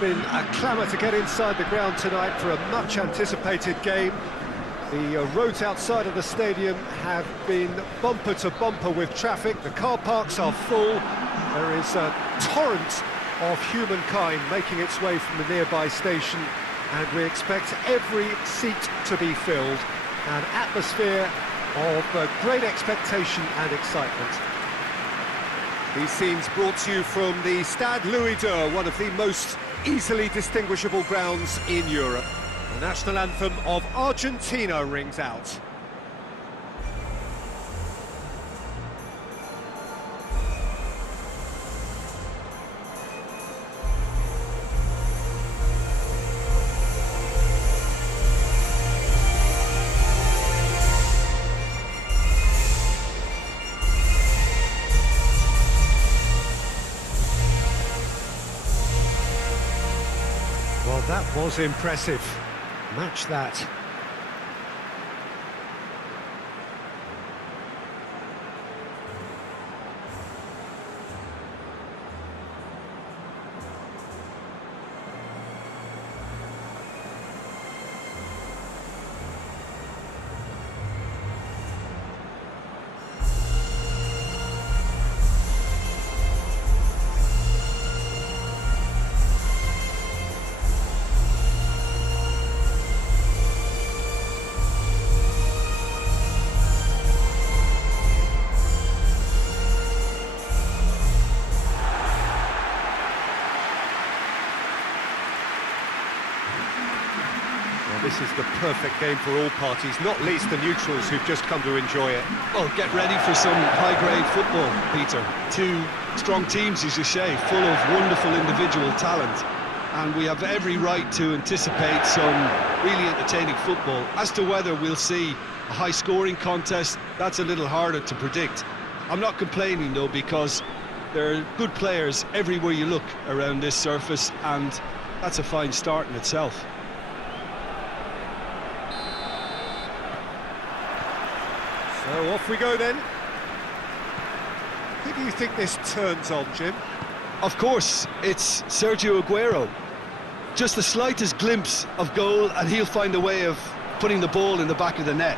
been a clamour to get inside the ground tonight for a much-anticipated game. The roads outside of the stadium have been bumper to bumper with traffic. The car parks are full. There is a torrent of humankind making its way from the nearby station, and we expect every seat to be filled. An atmosphere of great expectation and excitement. These scenes brought to you from the Stade Louis II, one of the most easily distinguishable grounds in Europe. The national anthem of Argentina rings out. Well, that was impressive. Match that. This is the perfect game for all parties, not least the neutrals who've just come to enjoy it. Well, get ready for some high-grade football, Peter. Two strong teams, as you say, full of wonderful individual talent. And we have every right to anticipate some really entertaining football. As to whether we'll see a high-scoring contest, that's a little harder to predict. I'm not complaining, though, because there are good players everywhere you look around this surface, and that's a fine start in itself. So off we go then. Who do you think this turns on, Jim? Of course, it's Sergio Aguero. Just the slightest glimpse of goal and he'll find a way of putting the ball in the back of the net.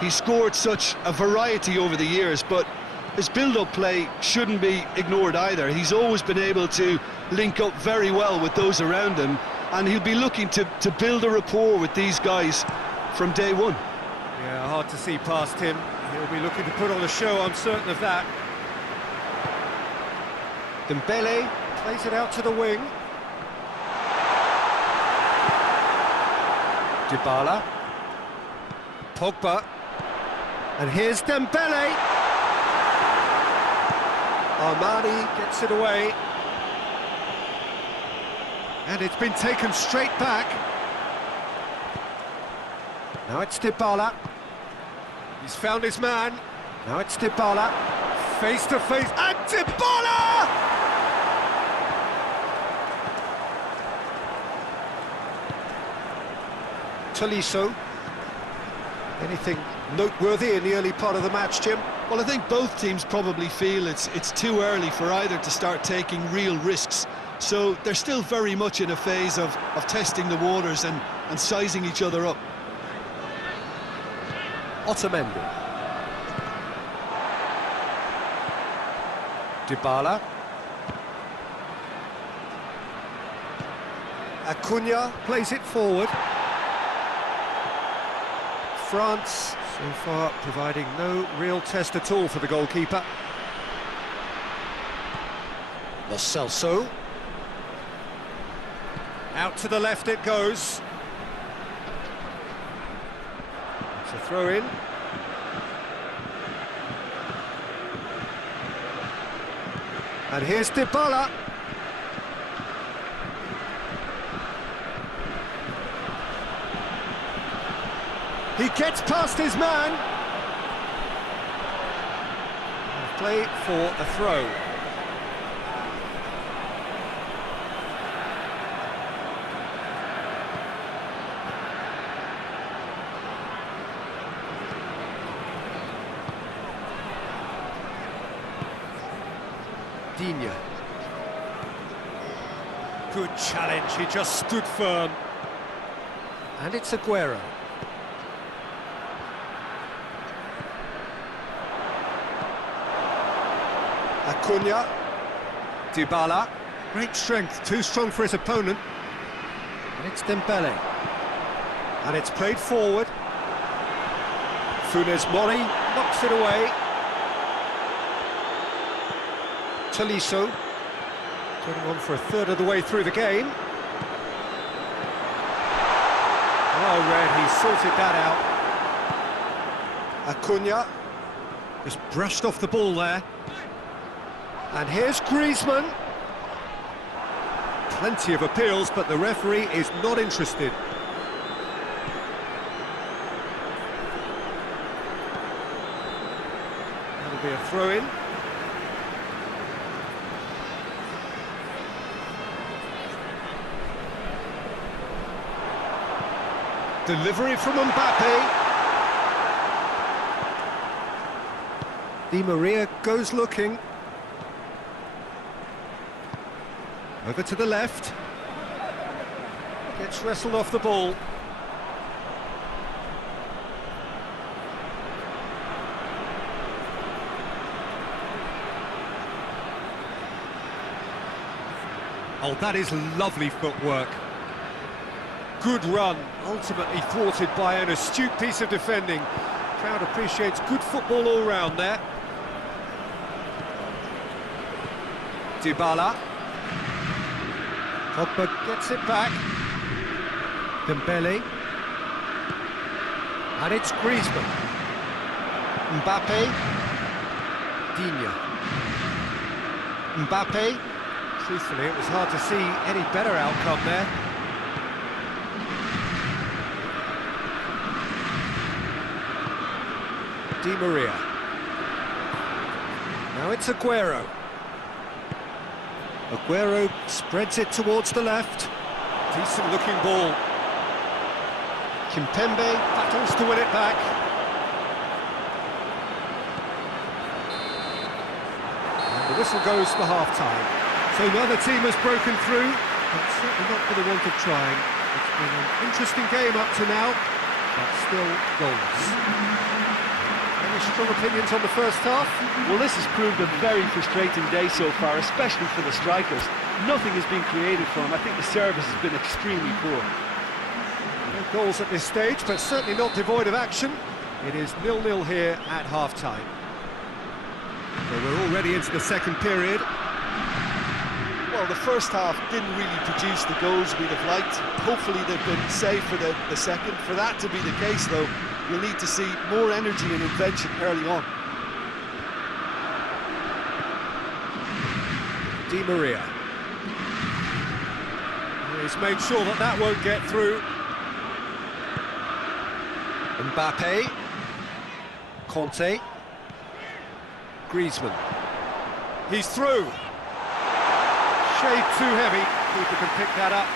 He's scored such a variety over the years, but his build-up play shouldn't be ignored either. He's always been able to link up very well with those around him, and he'll be looking to build a rapport with these guys from day one. Yeah, hard to see past him. He'll be looking to put on a show, I'm certain of that. Dembele plays it out to the wing. Dybala. Pogba. And here's Dembele. Armani gets it away. And it's been taken straight back. Now it's Dybala. He's found his man. Now it's Dybala. Face to face. And Dybala! Tolisso. Anything noteworthy in the early part of the match, Jim? Well, I think both teams probably feel it's too early for either to start taking real risks. So they're still very much in a phase of testing the waters and sizing each other up. Otamendi. Dybala. Acuna plays it forward. France, so far, providing no real test at all for the goalkeeper. Lo Celso. Out to the left it goes. It's a throw-in. And here's Dybala. He gets past his man. Play for a throw. Digne. Good challenge, he just stood firm. And it's Aguero. Acuna. Dybala. Great strength, too strong for his opponent. And it's Dembele. And it's played forward. Funes Mori knocks it away. Tolisso. Turning on for a third of the way through the game. Oh, Red, he sorted that out. Acuna. Just brushed off the ball there. And here's Griezmann. Plenty of appeals, but the referee is not interested. That'll be a throw-in. Delivery from Mbappe. Di Maria goes looking. Over to the left. Gets wrestled off the ball. Oh, that is lovely footwork. Good run, ultimately thwarted by an astute piece of defending. Crowd appreciates good football all round there. Dybala. Pogba gets it back. Dembele. And it's Griezmann. Mbappe. Digne. Mbappe. Truthfully, it was hard to see any better outcome there. Di Maria. Now it's Aguero. Aguero spreads it towards the left. Decent looking ball. Kimpembe battles to win it back. And the whistle goes for half-time. So neither team has broken through, but certainly not for the want of trying. It's been an interesting game up to now, but still goalless. Any strong opinions on the first half? Well, this has proved a very frustrating day so far, especially for the strikers. Nothing has been created for them. I think the service has been extremely poor. No goals at this stage, but certainly not devoid of action. It is 0-0 here at half-time. So we're already into the second period. Well, the first half didn't really produce the goals we'd have liked. Hopefully they've been saved for the second. For that to be the case, though, you'll need to see more energy and invention early on. Di Maria. He's made sure that that won't get through. Mbappe. Conte. Griezmann. He's through. Shade too heavy. Keeper can pick that up.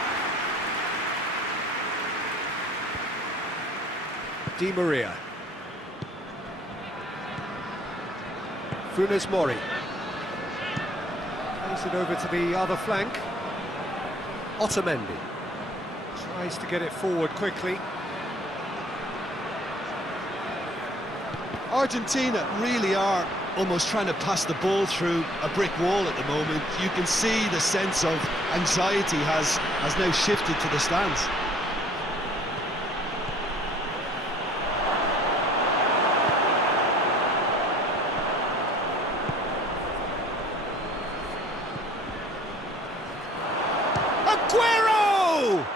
Di Maria. Funes Mori. Plays it over to the other flank. Otamendi. Tries to get it forward quickly. Argentina really are almost trying to pass the ball through a brick wall at the moment. You can see the sense of anxiety has now shifted to the stands. Aguero!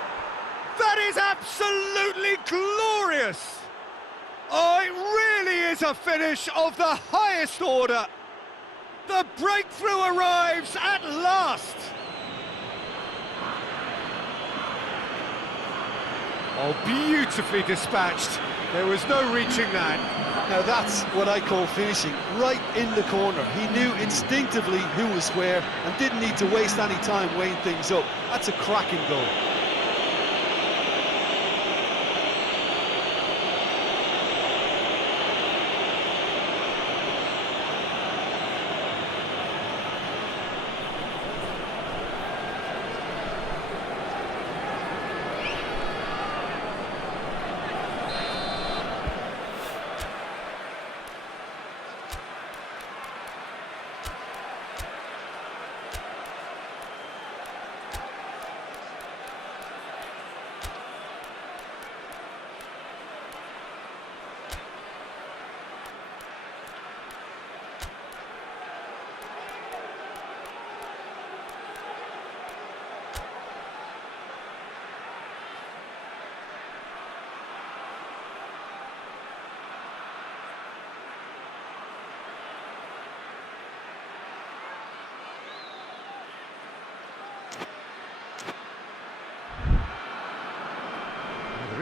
That is absolutely glorious! Oh, it really is a finish of the highest order. The breakthrough arrives at last. Oh, beautifully dispatched. There was no reaching that. Now that's what I call finishing, right in the corner. He knew instinctively who was where and didn't need to waste any time weighing things up. That's a cracking goal.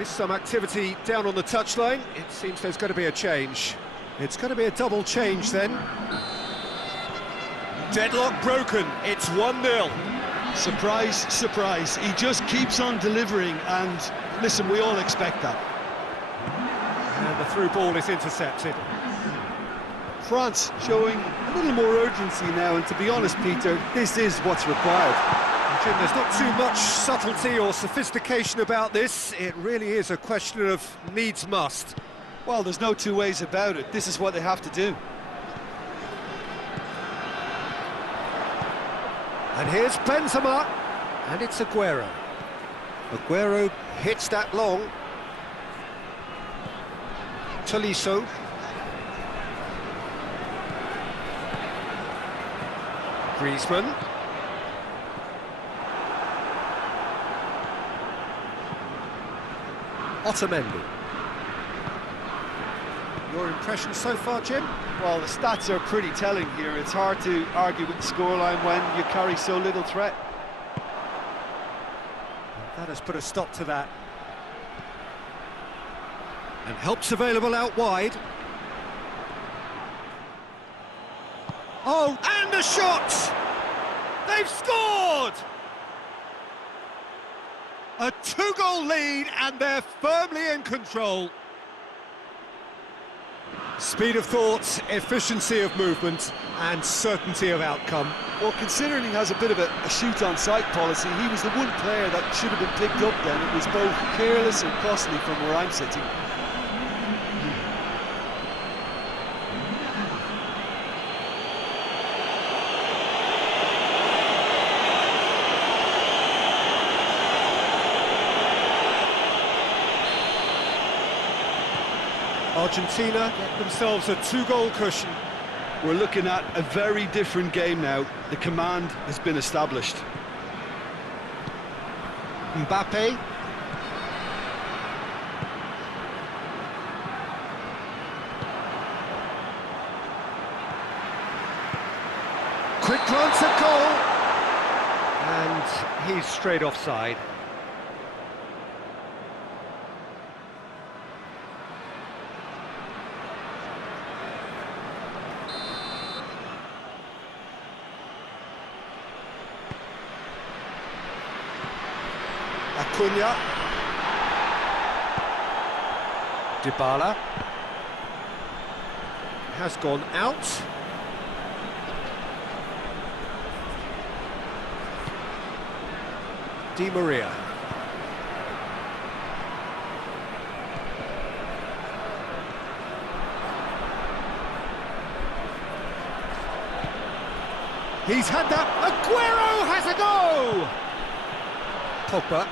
There is some activity down on the touchline. It seems there's going to be a change. It's going to be a double change then. Deadlock broken. It's 1-0. Surprise, surprise. He just keeps on delivering, and listen, we all expect that. And the through ball is intercepted. France showing a little more urgency now, and to be honest, Peter, this is what's required. Jim, there's not too much subtlety or sophistication about this. It really is a question of needs must. Well, there's no two ways about it. This is what they have to do. And here's Benzema, and it's Aguero. Aguero hits that long. Tolisso. Griezmann. Otamendi. Your impression so far, Jim? Well, the stats are pretty telling here. It's hard to argue with the scoreline when you carry so little threat. That has put a stop to that. And help's available out wide. Oh, and the shot! They've scored! A 2-goal lead, and they're firmly in control. Speed of thought, efficiency of movement, and certainty of outcome. Well, considering he has a bit of a shoot-on-sight policy, he was the one player that should have been picked up then. It was both careless and costly from where I'm sitting. Argentina get themselves a 2-goal cushion. We're looking at a very different game now. The command has been established. Mbappe. Quick glance at goal. And he's straight offside. Acuna. Dybala. Has gone out. Di Maria. He's had that. Aguero has a go! Pogba.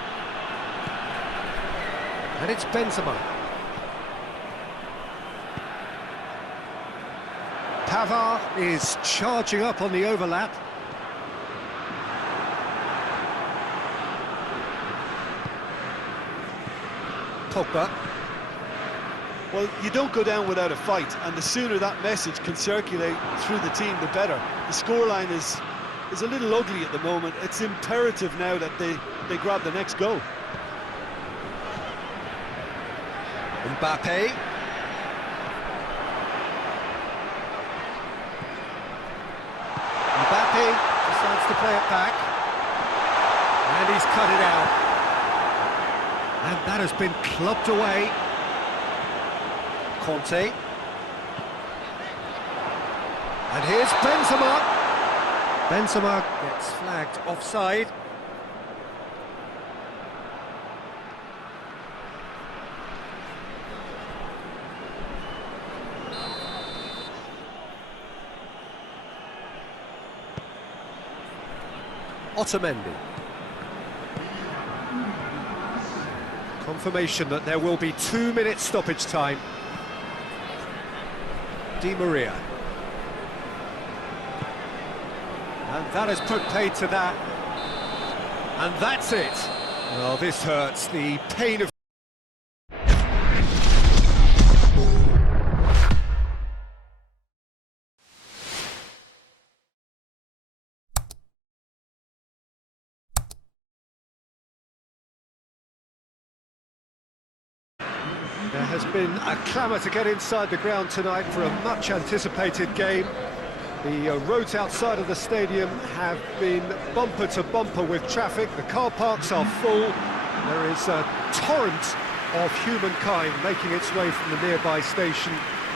And it's Benzema. Pavard is charging up on the overlap. Pogba. Well, you don't go down without a fight, and the sooner that message can circulate through the team, the better. The scoreline is a little ugly at the moment. It's imperative now that they grab the next goal. Mbappe. Mbappe decides to play it back. And he's cut it out. And that has been clubbed away. Conte. And here's Benzema. Benzema gets flagged offside. Otamendi. Confirmation that there will be 2 minutes stoppage time. Di Maria. And that has put paid to that. And that's it. Well, this hurts. The pain of There has been a clamour to get inside the ground tonight for a much-anticipated game. The roads outside of the stadium have been bumper to bumper with traffic. The car parks are full. There is a torrent of humankind making its way from the nearby station,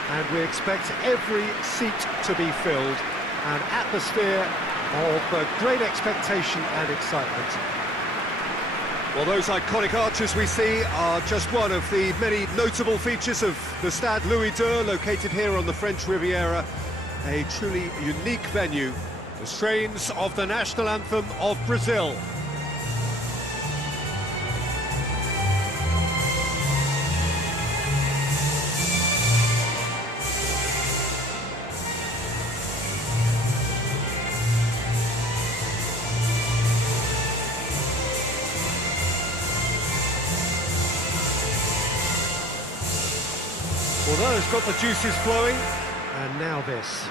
and we expect every seat to be filled. An atmosphere of great expectation and excitement. Well, those iconic arches we see are just one of the many notable features of the Stade Louis II, located here on the French Riviera. A truly unique venue. The strains of the national anthem of Brazil. Well, that has got the juices flowing, and now this.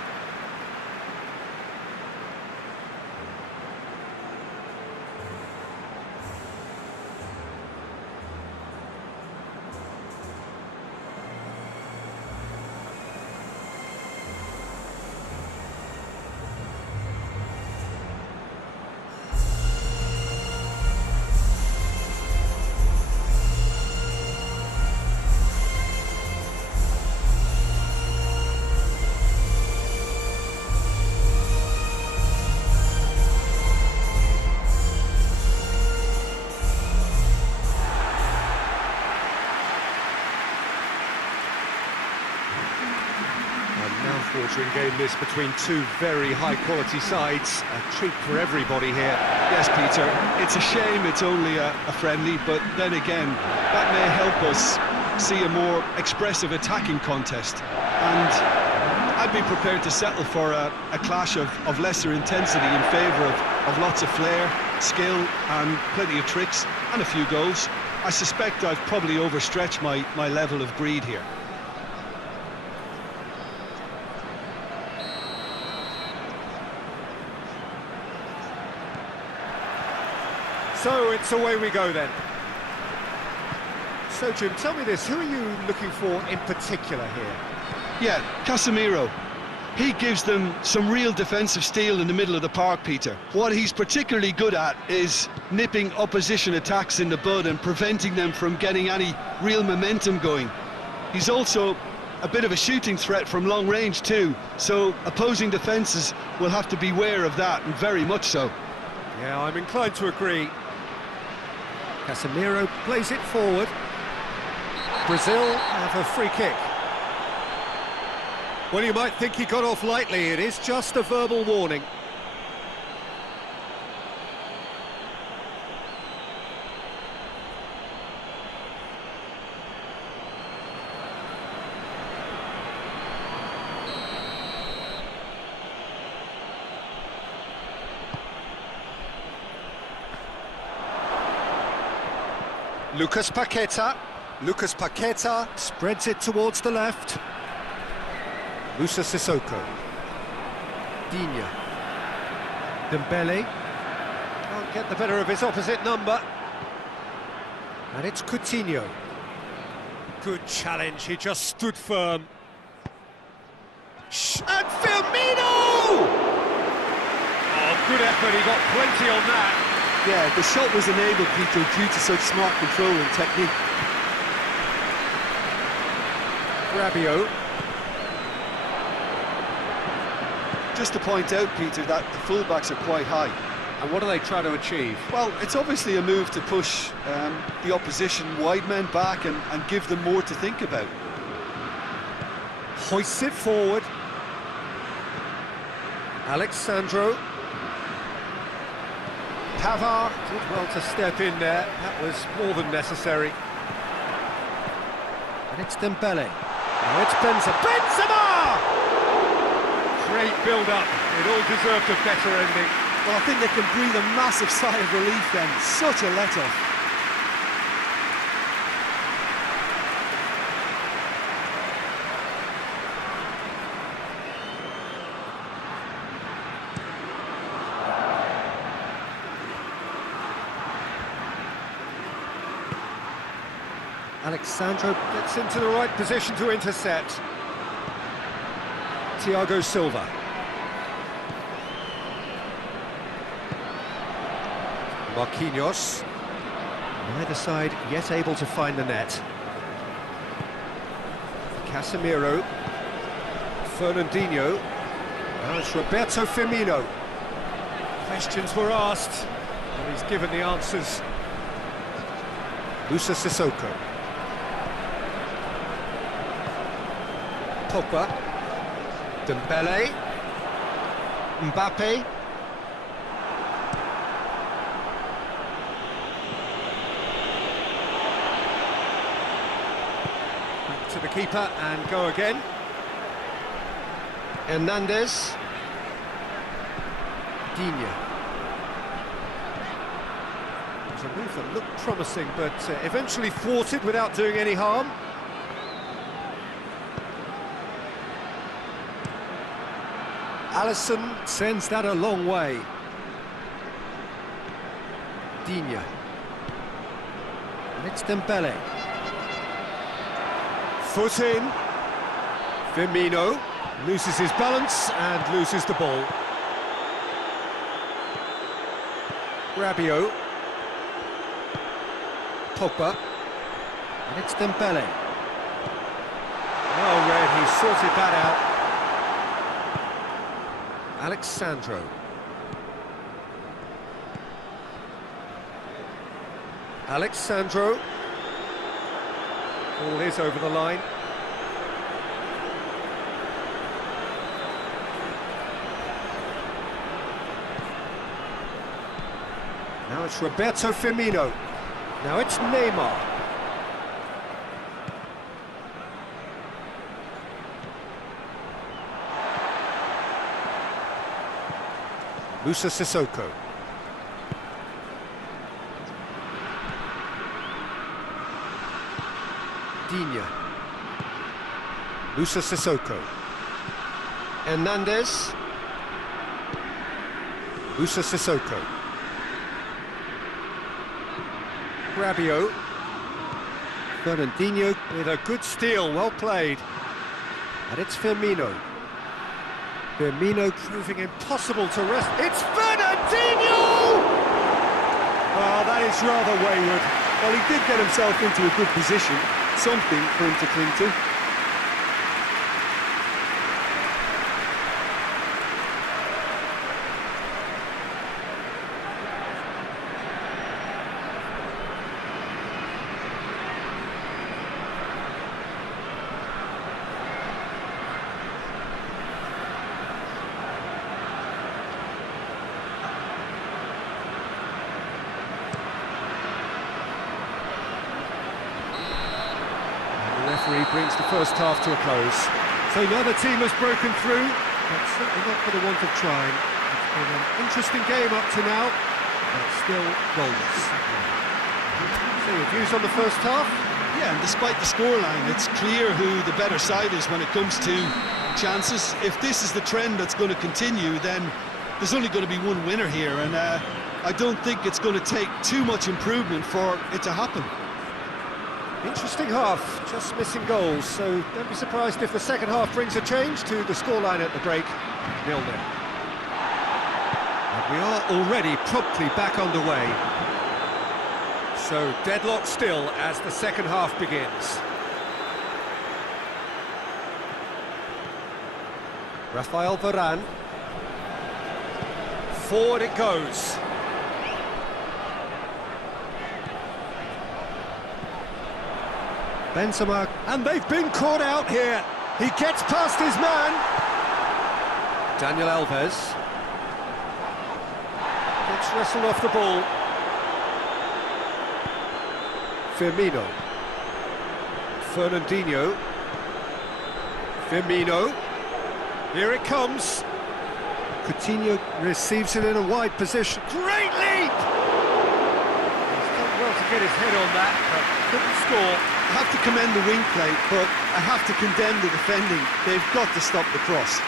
Watering game this between two very high-quality sides. A treat for everybody here. Yes, Peter, it's a shame it's only a friendly, but then again, that may help us see a more expressive attacking contest. And I'd be prepared to settle for a clash of lesser intensity in favour of lots of flair, skill, and plenty of tricks, and a few goals. I suspect I've probably overstretched my level of greed here. So it's away we go then. So Jim, tell me this, who are you looking for in particular here? Yeah, Casemiro. He gives them some real defensive steel in the middle of the park, Peter. What he's particularly good at is nipping opposition attacks in the bud and preventing them from getting any real momentum going. He's also a bit of a shooting threat from long range too, so opposing defences will have to beware of that, and very much so. Yeah, I'm inclined to agree. Casemiro plays it forward. Brazil have a free kick. Well, you might think he got off lightly. It is just a verbal warning. Lucas Paqueta spreads it towards the left. Musa Sissoko. Digne. Dembele. Can't get the better of his opposite number. And it's Coutinho. Good challenge, he just stood firm. And Firmino! Oh, good effort, he got plenty on that. Yeah, the shot was enabled, Peter, due to such smart control and technique. Rabiot. Just to point out, Peter, that the fullbacks are quite high. And what do they try to achieve? Well, it's obviously a move to push the opposition wide men back and give them more to think about. Hoists it forward. Alexandro. Pavard did well to step in there. That was more than necessary. And it's Dembele. Now it's Benzema! Great build-up. It all deserved a better ending. Well, I think they can breathe a massive sigh of relief then. Such a let-off. Alexandro gets into the right position to intercept. Thiago Silva. Marquinhos. Neither side yet able to find the net. Casemiro. Fernandinho. Now it's Roberto Firmino. Questions were asked, and he's given the answers. Musa Sissoko. Pogba. Dembele. Mbappe. Back to the keeper and go again. Hernandez. Digne. It was a move that looked promising, but eventually thwarted without doing any harm. Alisson sends that a long way. Digne. And it's Dembele. Foot in. Firmino loses his balance and loses the ball. Rabiot. Pogba. And it's Dembele. Oh, Red, he sorted that out. Alexandro. Alexandro. Ball is over the line. Now it's Roberto Firmino. Now it's Neymar. Musa Sissoko. Digne. Musa Sissoko. Hernandez. Musa Sissoko. Rabiot. Fernandinho with a good steal, well played. And it's Firmino. Firmino proving impossible to rest. It's Fernandinho! Oh, that is rather wayward. Well, he did get himself into a good position, something for him to cling to. The referee brings the first half to a close. So neither team has broken through, but certainly not for the want of trying. It's been an interesting game up to now, but still goalless. So your views on the first half? Yeah, and despite the scoreline, it's clear who the better side is when it comes to chances. If this is the trend that's going to continue, then there's only going to be one winner here, and I don't think it's going to take too much improvement for it to happen. Interesting half, just missing goals, so don't be surprised if the second half brings a change to the scoreline at the break, 0-0. And we are already promptly back underway. So deadlock still as the second half begins. Rafael Varane. Forward it goes. Benzema, and they've been caught out here. He gets past his man. Daniel Alves. Gets wrestled off the ball. Firmino. Fernandinho. Firmino. Here it comes. Coutinho receives it in a wide position. Great leap! He's done well to get his head on that, but couldn't score. I have to commend the wing play, but I have to condemn the defending. They've got to stop the cross.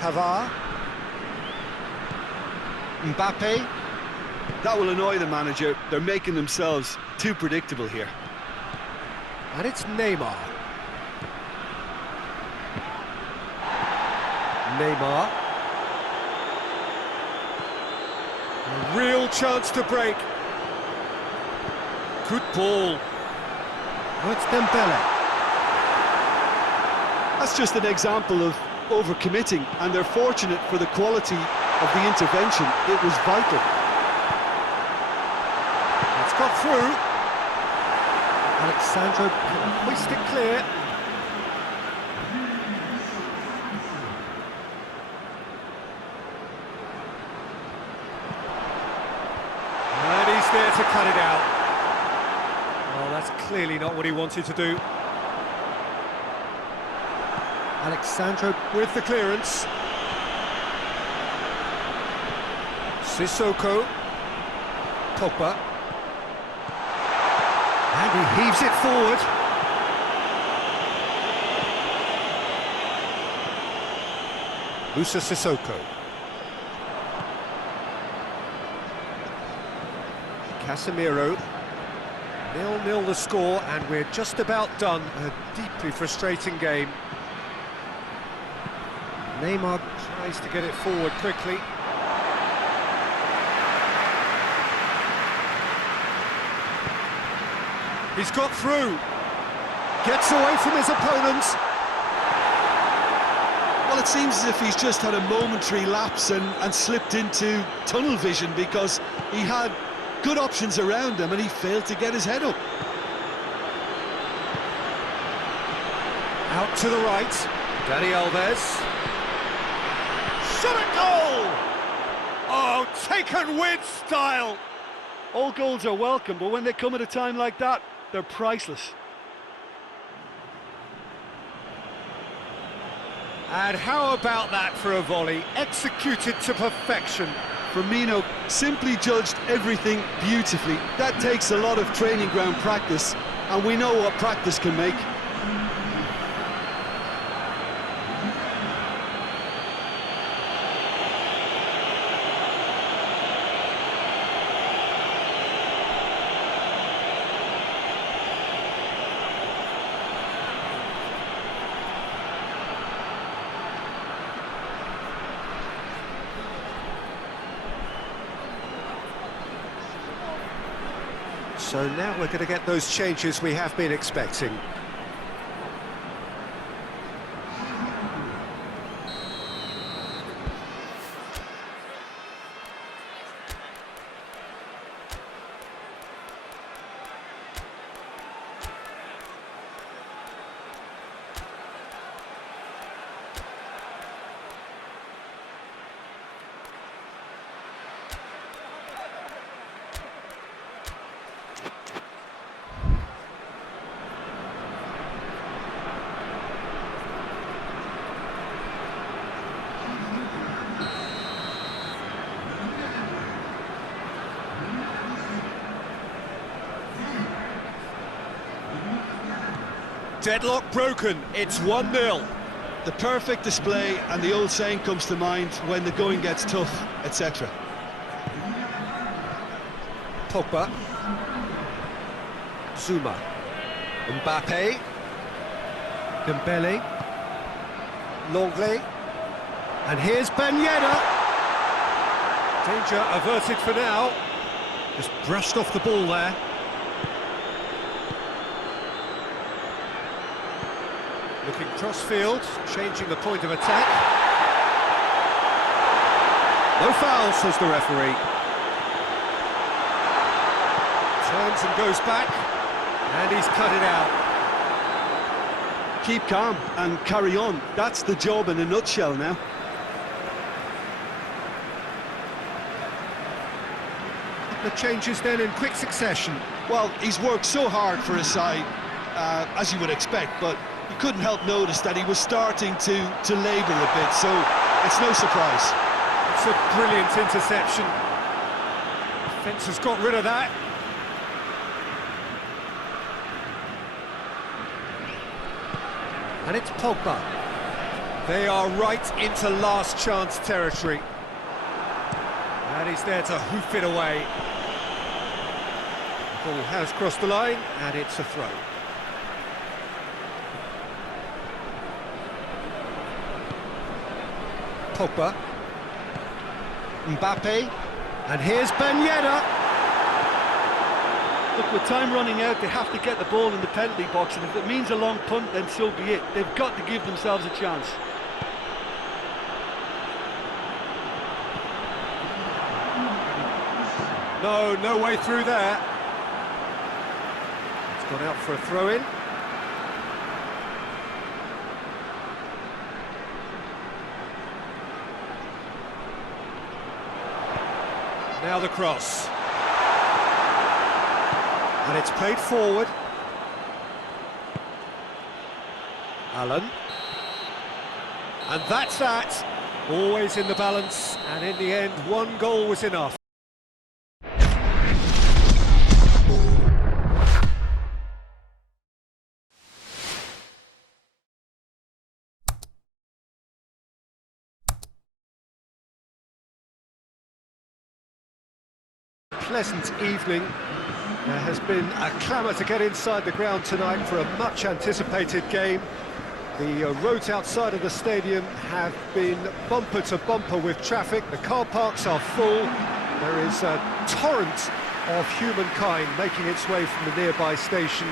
Pavard. Mbappe. That will annoy the manager. They're making themselves too predictable here. And it's Neymar. Neymar. A real chance to break. Good ball. Oh, it's Dembele. That's just an example of overcommitting, and they're fortunate for the quality of the intervention. It was vital. It's got through. Alexandro can hoist it clear. And he's there to cut it out. Oh, that's clearly not what he wanted to do. Alexandro with the clearance. Sissoko. Pogba. And he heaves it forward. Musa Sissoko. Casemiro. 0-0 the score, and we're just about done. A deeply frustrating game. Neymar tries to get it forward quickly. He's got through. Gets away from his opponents. Well, it seems as if he's just had a momentary lapse and slipped into tunnel vision, because he had good options around him and he failed to get his head up. Out to the right. Dani Alves. Shot at goal! Oh, taken with style! All goals are welcome, but when they come at a time like that, they're priceless. And how about that for a volley? Executed to perfection. Firmino simply judged everything beautifully. That takes a lot of training ground practice, and we know what practice can make. So now we're going to get those changes we have been expecting. Deadlock broken, it's 1-0. The perfect display, and the old saying comes to mind: when the going gets tough, etc. Pogba. Zuma. Mbappe. Dembele. Longley. And here's Ben Yedder. Danger averted for now. Just brushed off the ball there. Looking cross-field, changing the point of attack. No foul, says the referee. Turns and goes back, and he's cut it out. Keep calm and carry on. That's the job in a nutshell now. The changes then in quick succession. Well, he's worked so hard for his side, as you would expect, but you couldn't help notice that he was starting to labour a bit, so it's no surprise. It's a brilliant interception. Defence has got rid of that. And it's Pogba. They are right into last chance territory. And he's there to hoof it away. The ball has crossed the line, and it's a throw. Pogba. Mbappe. And here's Ben Yedder. Look, with time running out, they have to get the ball in the penalty box, and if it means a long punt, then so be it. They've got to give themselves a chance. No way through there. It's gone out for a throw-in. Now the cross. And it's played forward. Allen. And that's that. Always in the balance, and in the end, one goal was enough. Pleasant evening. There has been a clamour to get inside the ground tonight for a much anticipated game. The roads outside of the stadium have been bumper to bumper with traffic. The car parks are full. There is a torrent of humankind making its way from the nearby station,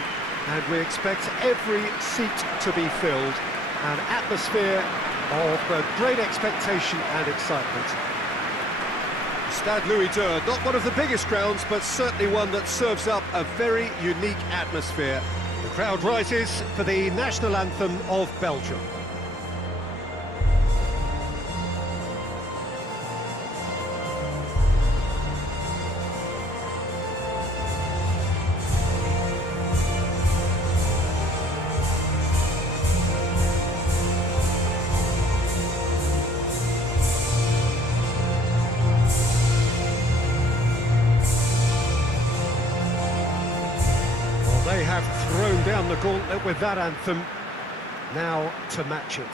and we expect every seat to be filled. An atmosphere of great expectation and excitement. Stade Louis II, not one of the biggest grounds, but certainly one that serves up a very unique atmosphere. The crowd rises for the national anthem of Belgium. They have thrown down the gauntlet with that anthem, now to match it.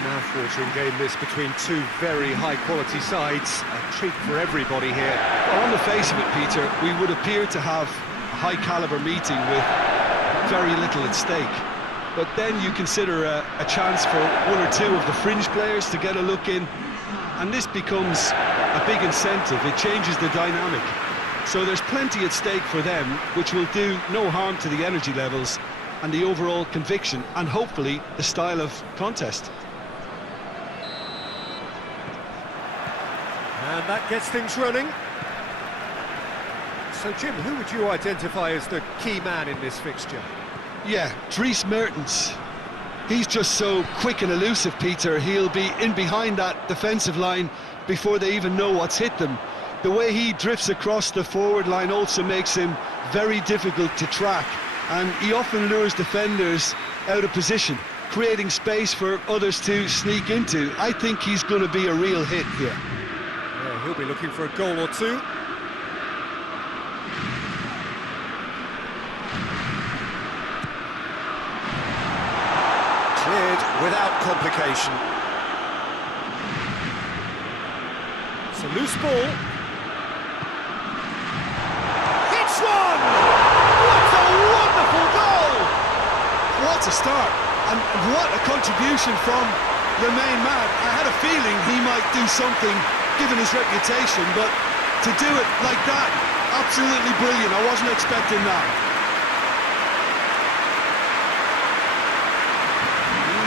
Mouth-watering game this between two very high-quality sides. A treat for everybody here. Well, on the face of it, Peter, we would appear to have a high-caliber meeting with very little at stake. But then you consider a chance for one or two of the fringe players to get a look in, and this becomes a big incentive. It changes the dynamic. So there's plenty at stake for them, which will do no harm to the energy levels and the overall conviction, and hopefully the style of contest. And that gets things running. So, Jim, who would you identify as the key man in this fixture? Yeah, Dries Mertens. He's just so quick and elusive, Peter. He'll be in behind that defensive line before they even know what's hit them. The way he drifts across the forward line also makes him very difficult to track, and he often lures defenders out of position, creating space for others to sneak into. I think he's going to be a real hit here. Yeah, he'll be looking for a goal or two. Cleared without complication. It's a loose ball. It's one! What a wonderful goal! What a start, and what a contribution from the main man. I had a feeling he might do something given his reputation, but to do it like that, absolutely brilliant. I wasn't expecting that.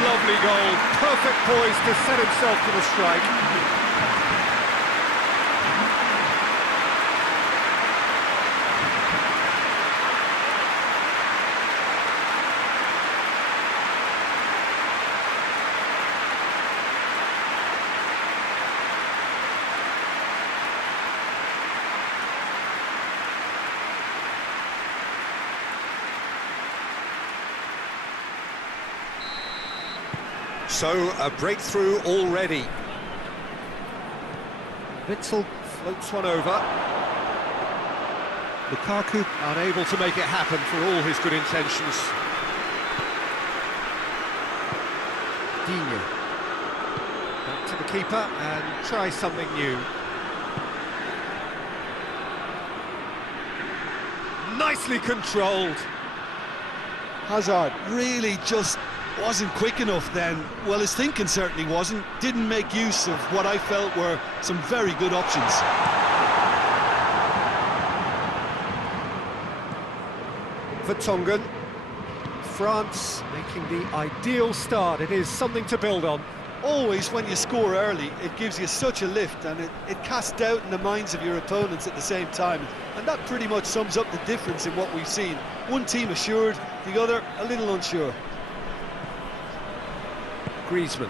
Lovely goal, perfect poise to set himself for the strike. So, a breakthrough already. Witzel floats one over. Lukaku unable to make it happen for all his good intentions. Digne. Back to the keeper and try something new. Nicely controlled. Hazard really just wasn't quick enough then. Well, his thinking certainly wasn't. Didn't make use of what I felt were some very good options. Vertonghen. France making the ideal start. It is something to build on. Always when you score early, it gives you such a lift, and it casts doubt in the minds of your opponents at the same time. And that pretty much sums up the difference in what we've seen. One team assured, the other a little unsure. Griezmann.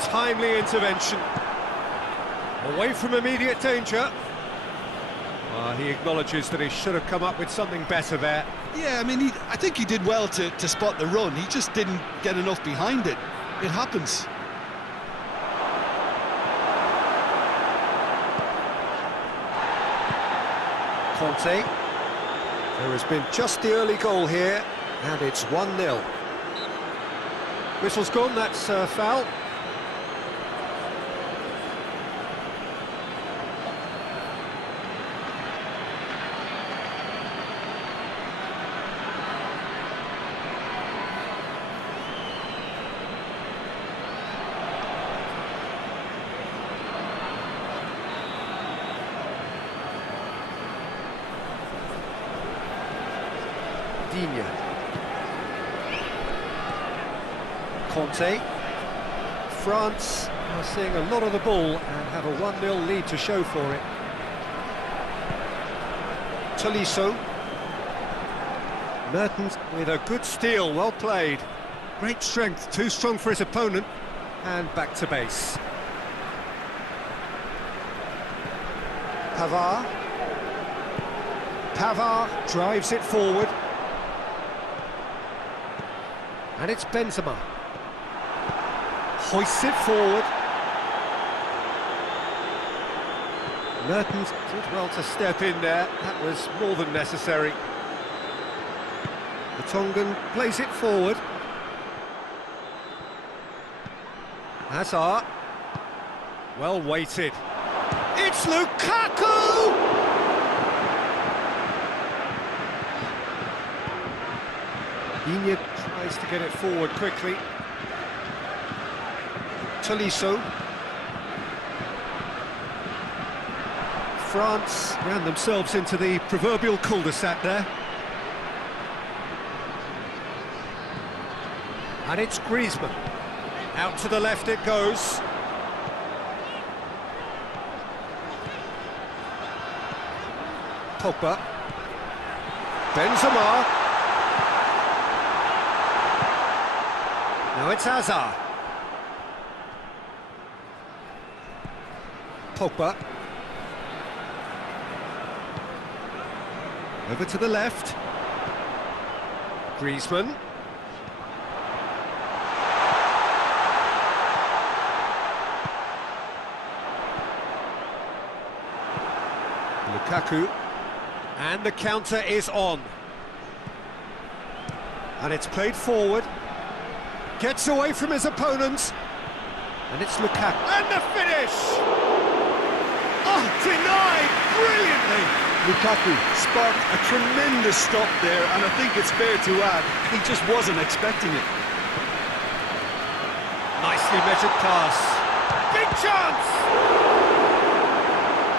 Timely intervention. Away from immediate danger. He acknowledges that he should have come up with something better there. Yeah, I mean, I think he did well to spot the run. He just didn't get enough behind it. It happens. Conte. There has been just the early goal here, and it's 1-0. Whistle's gone, that's a foul. Digne. Conte. France are seeing a lot of the ball and have a 1-0 lead to show for it. Tolisso. Mertens with a good steal, well played. Great strength, too strong for his opponent, and back to base. Pavard. Pavard drives it forward. And it's Benzema. Hoists it forward. Mertens did well to step in there. That was more than necessary. Vertonghen plays it forward. Hazard. Well weighted. It's Lukaku! Digne tries to get it forward quickly. Tolisso. France ran themselves into the proverbial cul-de-sac there. And it's Griezmann. Out to the left it goes. Pogba. Benzema. Now it's Hazard. Pogba. Over to the left. Griezmann. Lukaku. And the counter is on. And it's played forward. Gets away from his opponents. And it's Lukaku. And the finish! Oh, denied brilliantly! Lukaku sparked a tremendous stop there, and I think it's fair to add, he just wasn't expecting it. Nicely measured pass. Big chance!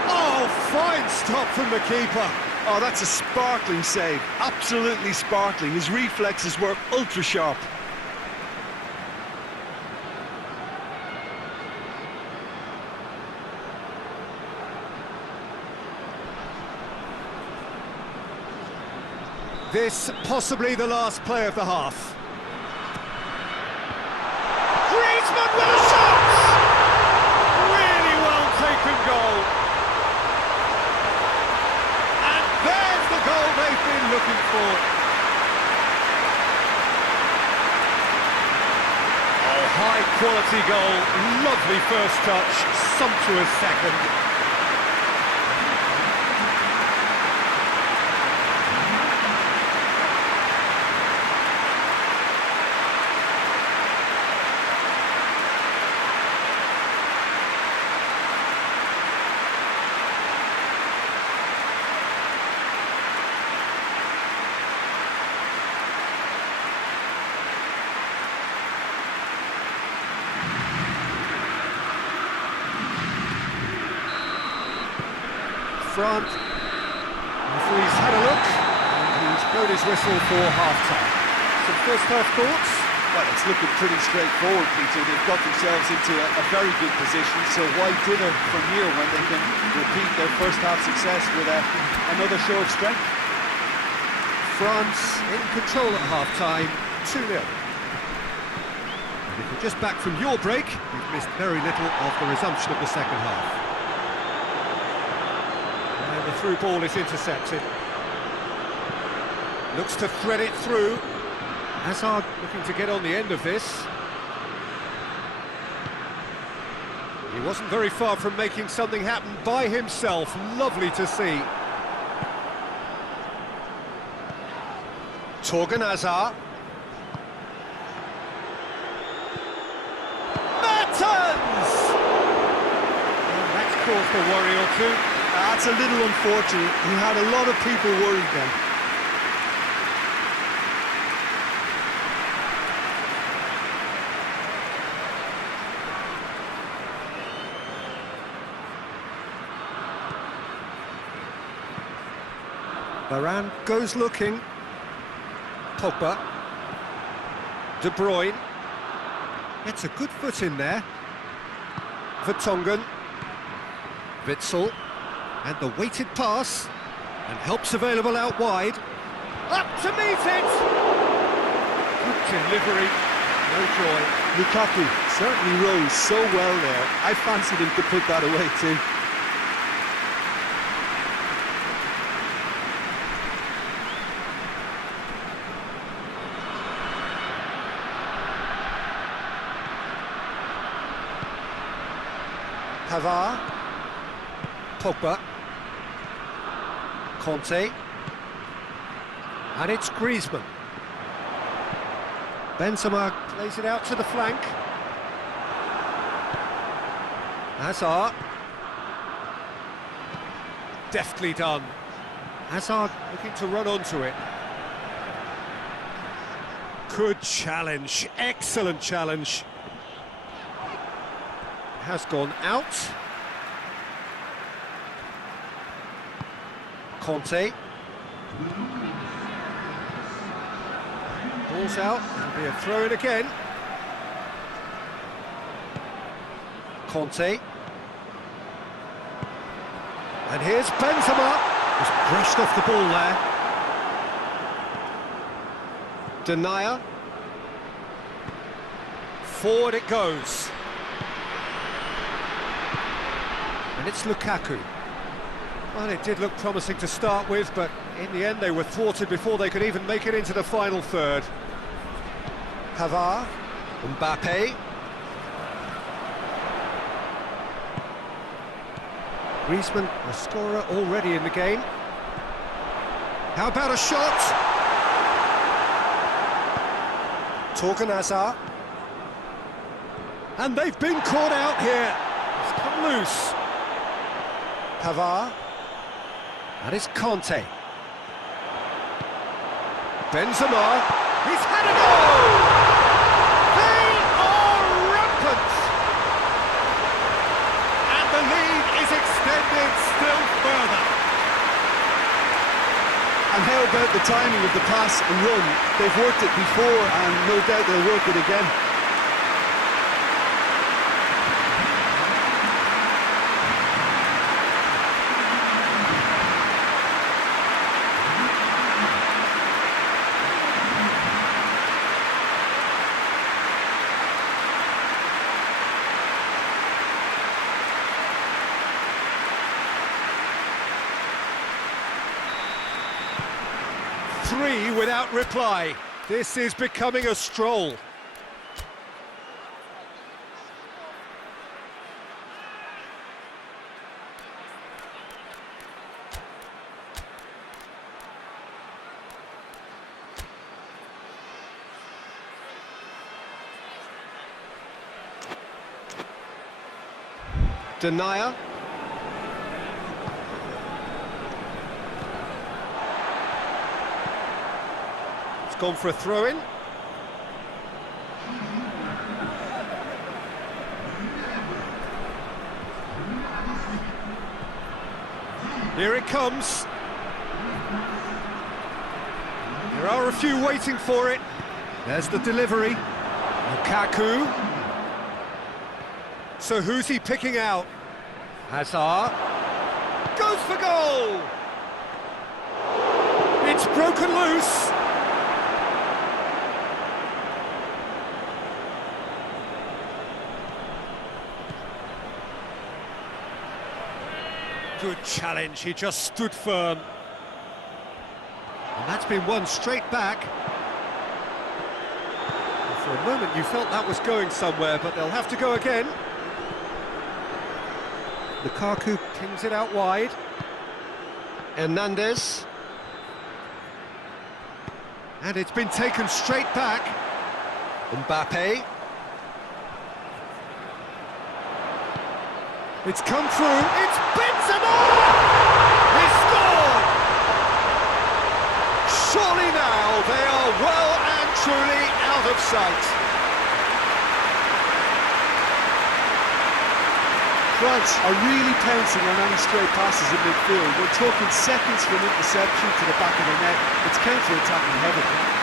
Oh, fine stop from the keeper. Oh, that's a sparkling save. Absolutely sparkling. His reflexes were ultra sharp. This possibly the last play of the half. Griezmann with a shot! Really well taken goal. And there's the goal they've been looking Easy goal, lovely first touch, sumptuous second. Front. Referee's had a look, and he's blown his whistle for half-time. Some first-half thoughts? Well, it's looking pretty straightforward, Peter. They've got themselves into a very good position, so why dither from here when they can repeat their first-half success with another show of strength? France in control at half-time, 2-0. And if you're just back from your break, you've missed very little of the resumption of the second half. The through ball is intercepted. Looks to thread it through. Hazard looking to get on the end of this. He wasn't very far from making something happen by himself. Lovely to see. Torgan Hazard. Mertens! Well, that's caused a worry or two. That's a little unfortunate. He had a lot of people worried then. Varane goes looking. Pogba. De Bruyne. Gets a good foot in there. Vertonghen. Witsel. And the weighted pass, and help's available out wide. Up to meet it! Good delivery, no joy. Lukaku certainly rose so well there. I fancied him to put that away too. Pavard. Pogba. Conte. And it's Griezmann. Benzema plays it out to the flank. Hazard. Deftly done. Hazard looking to run onto it. Good challenge, excellent challenge. Has gone out. Conte. Ball's out, it'll be a throw-in again. Conte. And here's Benzema. Just brushed off the ball there. Denier. Forward it goes. And it's Lukaku. Well, it did look promising to start with, but in the end they were thwarted before they could even make it into the final third. Pavard, Mbappe. Griezmann, a scorer already in the game. How about a shot? Torgan Hazard. And they've been caught out here. It's come loose. Pavard. And it's Conte. Benzema. He's had a goal! They are rampant! And the lead is extended still further. And how about the timing of the pass and run? They've worked it before and no doubt they'll work it again. Three without reply. This is becoming a stroll. Denier. It's gone for a throw-in. Here it comes. There are a few waiting for it. There's the delivery. Lukaku. So who's he picking out? Hazard. Goes for goal! It's broken loose. Good challenge, he just stood firm. And that's been won straight back. And for a moment you felt that was going somewhere, but they'll have to go again. Lukaku pings it out wide. Hernandez. And it's been taken straight back. Mbappe. It's come through, it's Benzema! He scored! Surely now they are well and truly out of sight. France are really pouncing on any stray passes in midfield. We're talking seconds from interception to the back of the net. It's counter-attacking heavily.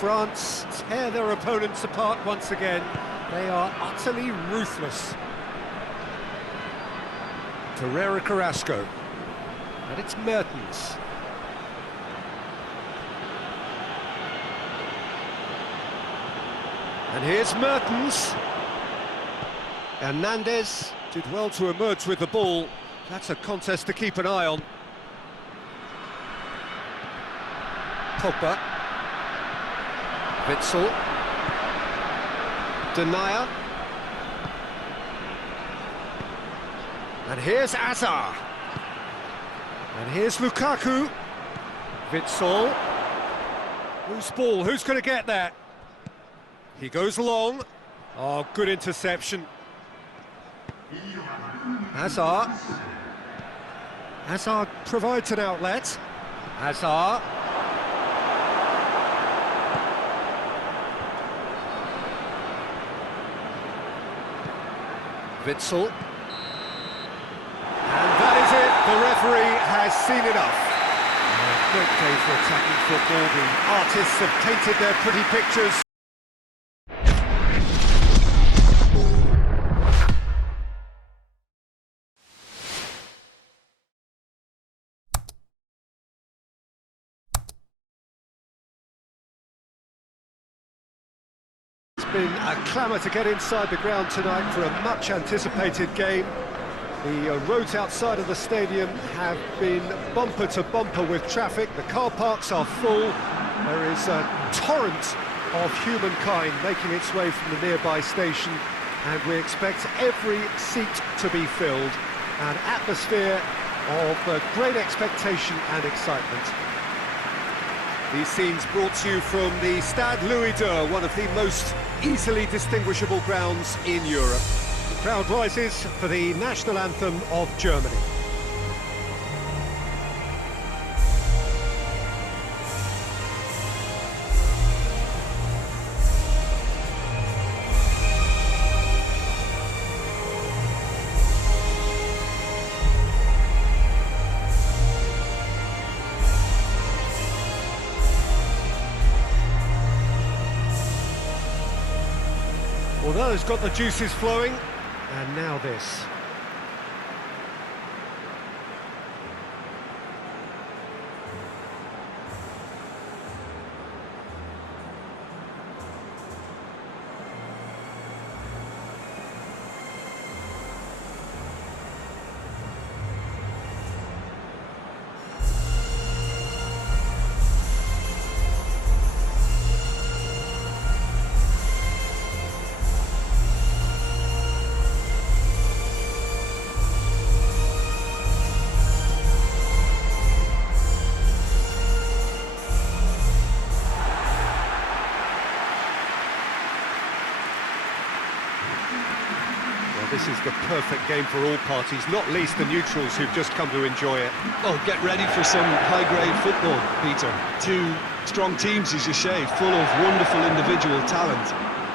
France tear their opponents apart once again. They are utterly ruthless. Torreira Carrasco. And it's Mertens. And here's Mertens. Hernandez did well to emerge with the ball. That's a contest to keep an eye on. Pogba. Witsel. Denier. And here's Hazard. And here's Lukaku. Witsel. Whose ball? Who's going to get that? He goes long. Oh, good interception. Hazard. Hazard provides an outlet. Hazard. Witsel. And that is it. The referee has seen enough. Great day for attacking football. The artists have painted their pretty pictures. It's been a clamour to get inside the ground tonight for a much-anticipated game. The roads outside of the stadium have been bumper to bumper with traffic. The car parks are full. There is a torrent of humankind making its way from the nearby station, and we expect every seat to be filled. An atmosphere of great expectation and excitement. These scenes brought to you from the Stade Louis II, one of the most easily distinguishable grounds in Europe. The crowd rises for the national anthem of Germany. Well, that has got the juices flowing, and now this. This is the perfect game for all parties, not least the neutrals who've just come to enjoy it. Well, get ready for some high-grade football, Peter. Two strong teams, as you say, full of wonderful individual talent.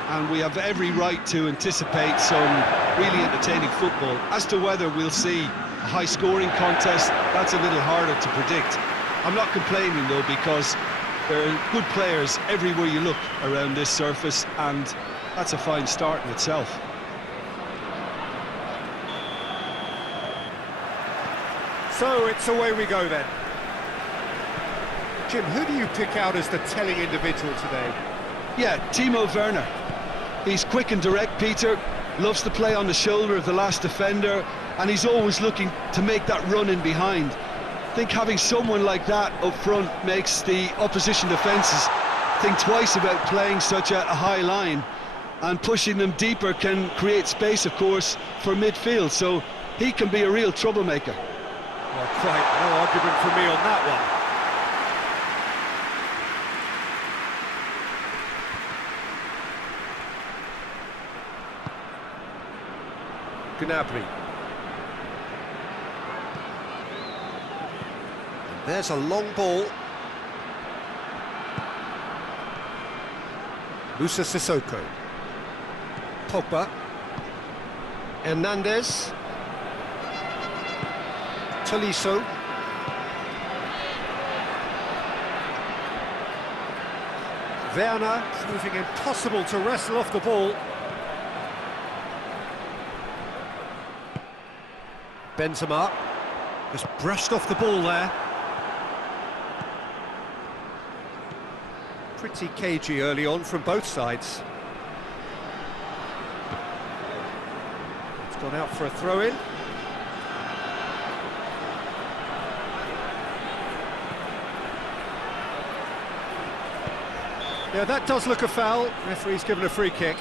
And we have every right to anticipate some really entertaining football. As to whether we'll see a high-scoring contest, that's a little harder to predict. I'm not complaining, though, because there are good players everywhere you look around this surface, and that's a fine start in itself. So it's away we go then. Jim, who do you pick out as the telling individual today? Yeah, Timo Werner. He's quick and direct, Peter, loves to play on the shoulder of the last defender, and he's always looking to make that run in behind. I think having someone like that up front makes the opposition defences think twice about playing such a high line, and pushing them deeper can create space, of course, for midfield, so he can be a real troublemaker. Well, quite no argument for me on that one. Gnabry. There's a long ball. Musa Sissoko. Pogba. Hernandez. Tolisso. Werner, proving impossible to wrestle off the ball. Benzema just brushed off the ball there. Pretty cagey early on from both sides. It's gone out for a throw-in. Yeah, that does look a foul. Referee's given a free kick.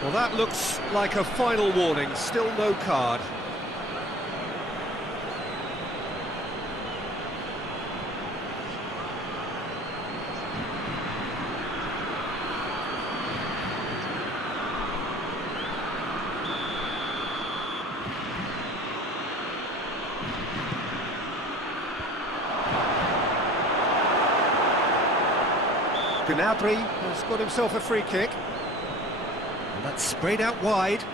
Well, that looks like a final warning. Still no card. Gnabry has got himself a free kick. And that's sprayed out wide.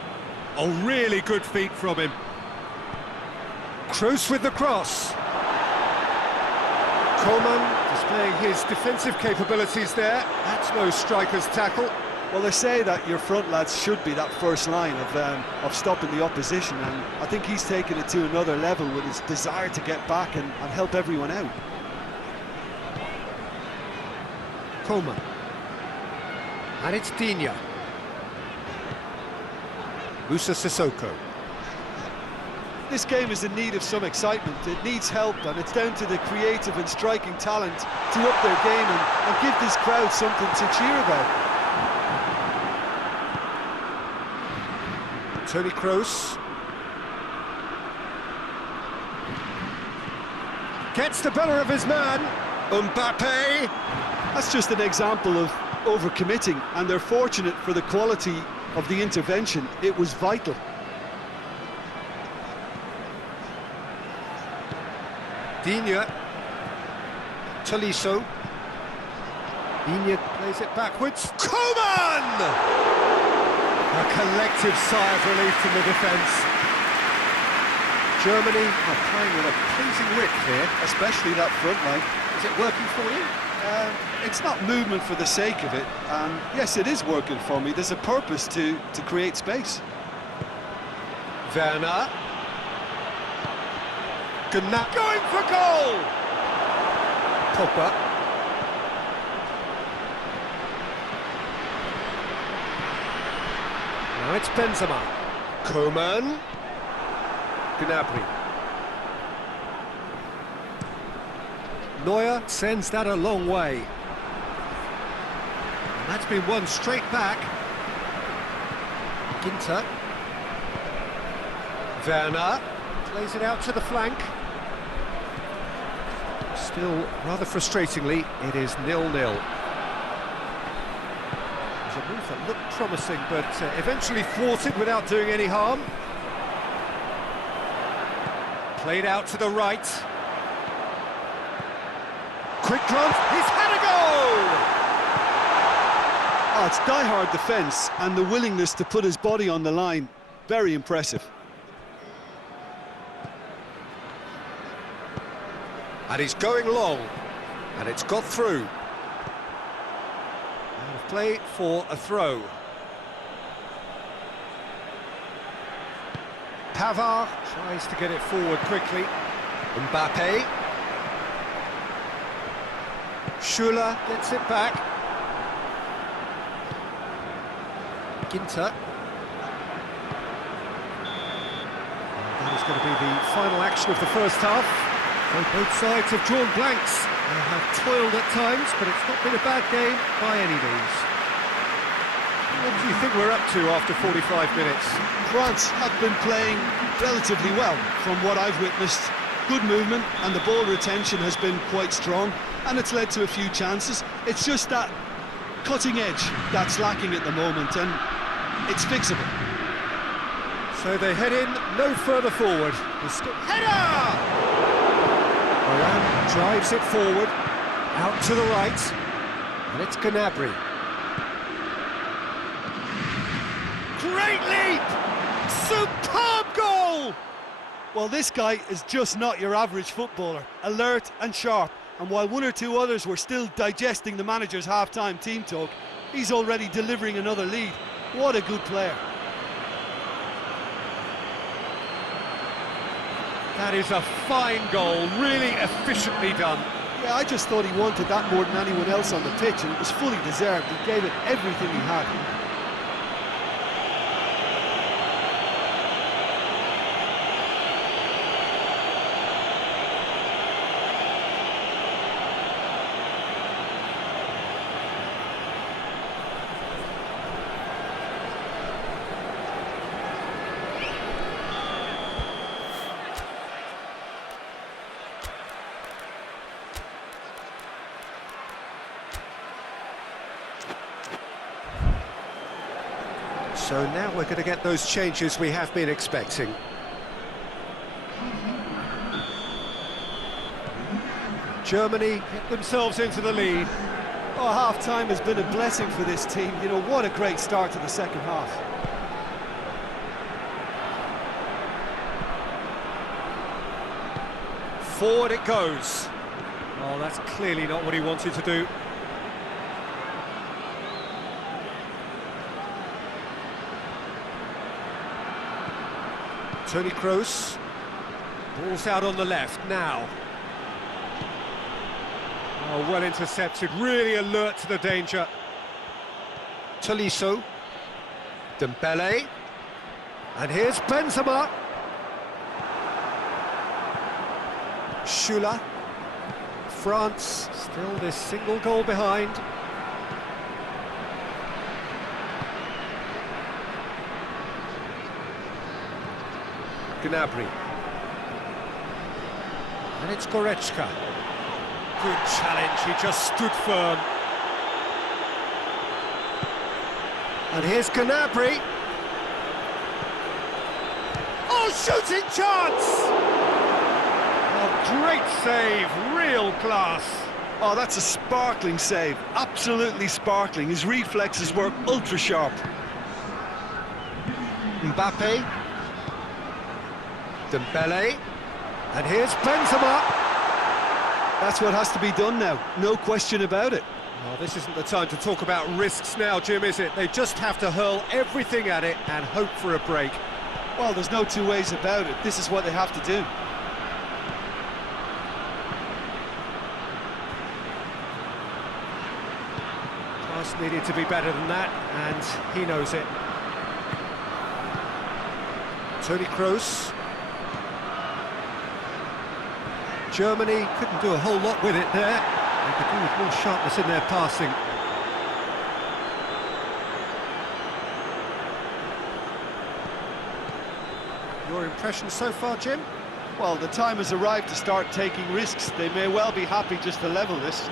Oh, really good feet from him. Kroos with the cross. Coman displaying his defensive capabilities there. That's no striker's tackle. Well, they say that your front lads should be that first line of stopping the opposition, and I think he's taken it to another level with his desire to get back and help everyone out. Coman. And it's Digne. Musa Sissoko. This game is in need of some excitement. It needs help, and it's down to the creative and striking talent to up their game and give this crowd something to cheer about. Toni Kroos. Gets the better of his man. Mbappe. That's just an example of overcommitting, and they're fortunate for the quality of the intervention. It was vital. Digne. Tolisso. Digne plays it backwards. Coman! A collective sigh of relief from the defence. Germany are playing with a pleasing width here, Especially that front line. Is it working for you? It's not movement for the sake of it, and yes, it is working for me. There's a purpose to create space. Werner. Going for goal! Pogba. Now it's Benzema. Coman. Gnabry. Neuer sends that a long way. And that's been won straight back. Ginter. Werner plays it out to the flank. Still, rather frustratingly, it is 0-0. was a move that looked promising, but eventually thwarted without doing any harm. Played out to the right. Quick glance, he's had a goal! Oh, it's die-hard defence and the willingness to put his body on the line. Very impressive. And he's going long, and it's got through. Out of play for a throw. Pavard tries to get it forward quickly. Mbappe. Schuller gets it back. Ginter. And that is going to be the final action of the first half. So both sides have drawn blanks. They have toiled at times, but it's not been a bad game by any means. What do you think we're up to after 45 minutes? France have been playing relatively well from what I've witnessed. Good movement and the ball retention has been quite strong, and it's led to a few chances. It's just that cutting edge that's lacking at the moment, and it's fixable. So they head in no further forward. Header! Moran drives it forward, out to the right, and it's Gnabry. Great leap! Superb goal! Well, this guy is just not your average footballer. Alert and sharp, and while one or two others were still digesting the manager's half-time team talk, he's already delivering another lead. What a good player. That is a fine goal, really efficiently done. Yeah, I just thought he wanted that more than anyone else on the pitch, and it was fully deserved. He gave it everything he had. So now we're going to get those changes we have been expecting. Germany get themselves into the lead. Oh, half-time has been a blessing for this team. You know, what a great start to the second half. Forward it goes. Oh, that's clearly not what he wanted to do. Toni Kroos, ball's out on the left now. Oh, well intercepted, really alert to the danger. Tolisso, Dembele, and here's Benzema. Schuller, France still this single goal behind. Gnabry. And it's Goretzka. Good challenge, he just stood firm. And here's Gnabry. Oh, shooting chance! Oh, great save, real class. Oh, that's a sparkling save, absolutely sparkling. His reflexes were ultra sharp. Mbappe. Dembele, and here's Benzema. That's what has to be done now, no question about it. Well, this isn't the time to talk about risks now, Jim, is it? They just have to hurl everything at it and hope for a break. Well, there's no two ways about it. This is what they have to do. Pass needed to be better than that, and he knows it. Toni Kroos. Germany couldn't do a whole lot with it there. They could do with more sharpness in their passing. Your impression so far, Jim? Well, the time has arrived to start taking risks. They may well be happy just to level this.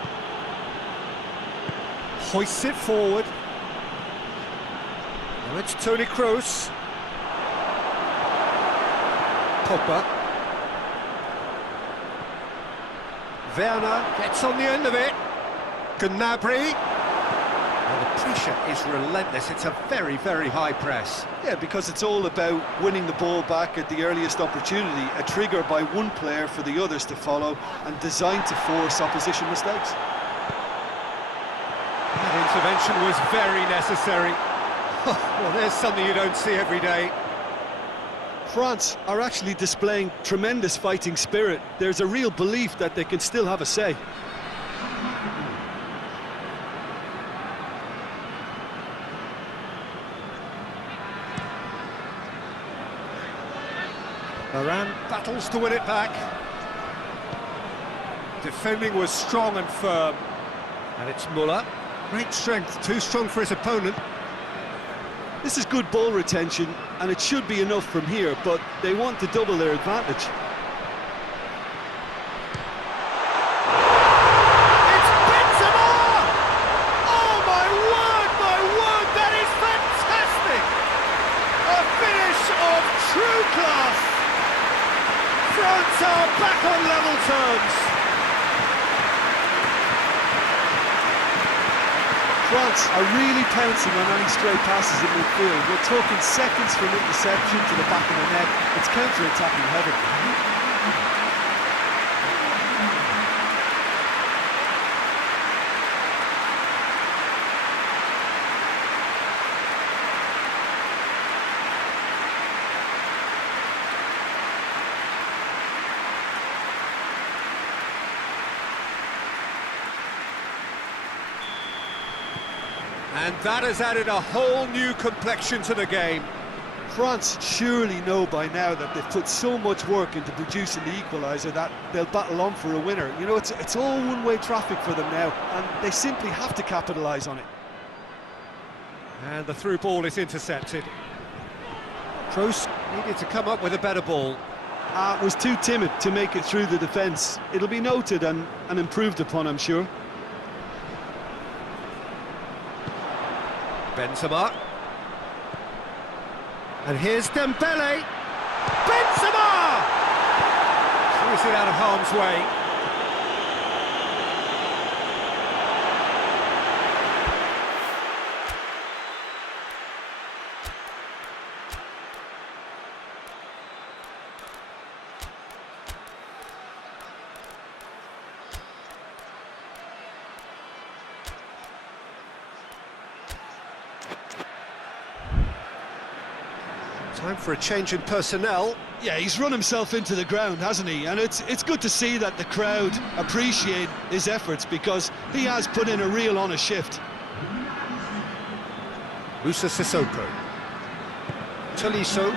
Hoists it forward. Now it's Toni Kroos. Pogba. Werner gets on the end of it. Gnabry. Well, the pressure is relentless. It's a very, very high press. Yeah, because it's all about winning the ball back at the earliest opportunity, a trigger by one player for the others to follow, and designed to force opposition mistakes. That intervention was very necessary. Well, there's something you don't see every day. France are actually displaying tremendous fighting spirit. There's a real belief that they can still have a say. Varane battles to win it back. Defending was strong and firm. And it's Müller. Great strength, too strong for his opponent. This is good ball retention, and it should be enough from here, but they want to double their advantage. It's Benzema! Oh my word, that is fantastic! A finish of true class! France are back on level terms. France are really pouncing on any stray passes in midfield. We're talking seconds from interception to the back of the net. It's counter-attacking heaven. And that has added a whole new complexion to the game. France surely know by now that they've put so much work into producing the equaliser that they'll battle on for a winner. You know, it's all one-way traffic for them now, and they simply have to capitalise on it. And the through ball is intercepted. Kroos needed to come up with a better ball. Was too timid to make it through the defence. It'll be noted and improved upon, I'm sure. Benzema. And here's Dembele. Benzema! Throws it out of harm's way. Time for a change in personnel. Yeah, he's run himself into the ground, hasn't he? And it's good to see that the crowd appreciate his efforts, because he has put in a real honest shift. Moussa Sissoko. Tolisso.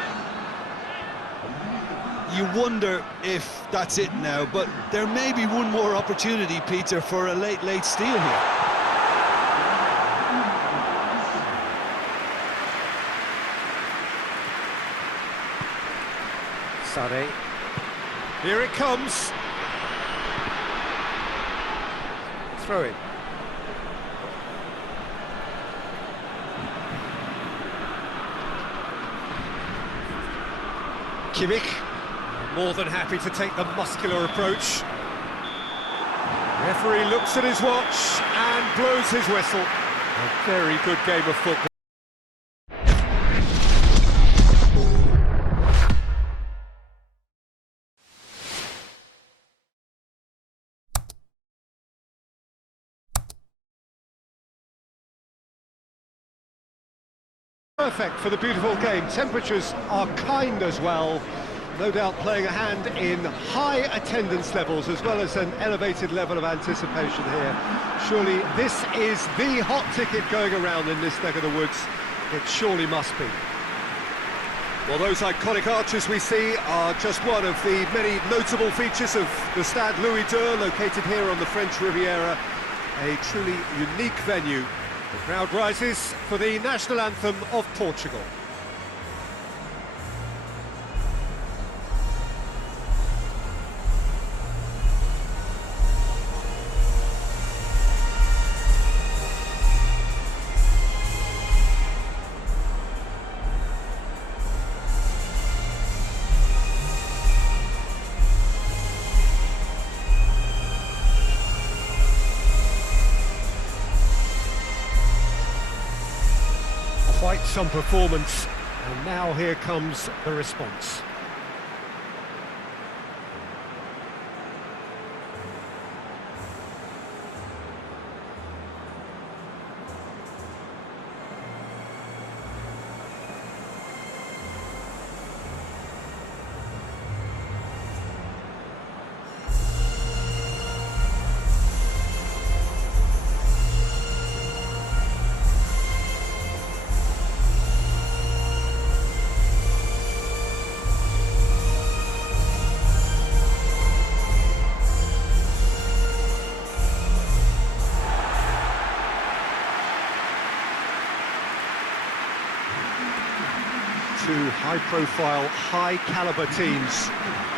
You wonder if that's it now, but there may be one more opportunity, Peter, for a late steal here. Sade. Here it comes. Throw it. Kimmich, more than happy to take the muscular approach. Referee looks at his watch and blows his whistle. A very good game of football. Perfect for the beautiful game. Temperatures are kind as well. No doubt playing a hand in high attendance levels as well as an elevated level of anticipation here. Surely this is the hot ticket going around in this neck of the woods. It surely must be. Well, those iconic arches we see are just one of the many notable features of the Stade Louis II, located here on the French Riviera. A truly unique venue. The crowd rises for the national anthem of Portugal. Quite some performance, and now here comes the response. Two high-profile, high-caliber teams.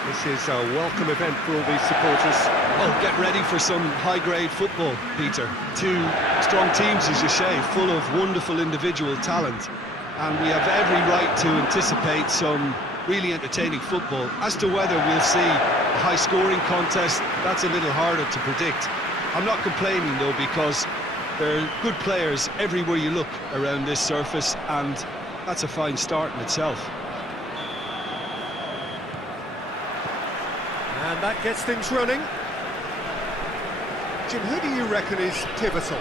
This is a welcome event for all these supporters. Oh, get ready for some high-grade football, Peter. Two strong teams, as you say, full of wonderful individual talent. And we have every right to anticipate some really entertaining football. As to whether we'll see a high-scoring contest, that's a little harder to predict. I'm not complaining, though, because there are good players everywhere you look around this surface, and that's a fine start in itself. And that gets things running. Jim, who do you reckon is pivotal?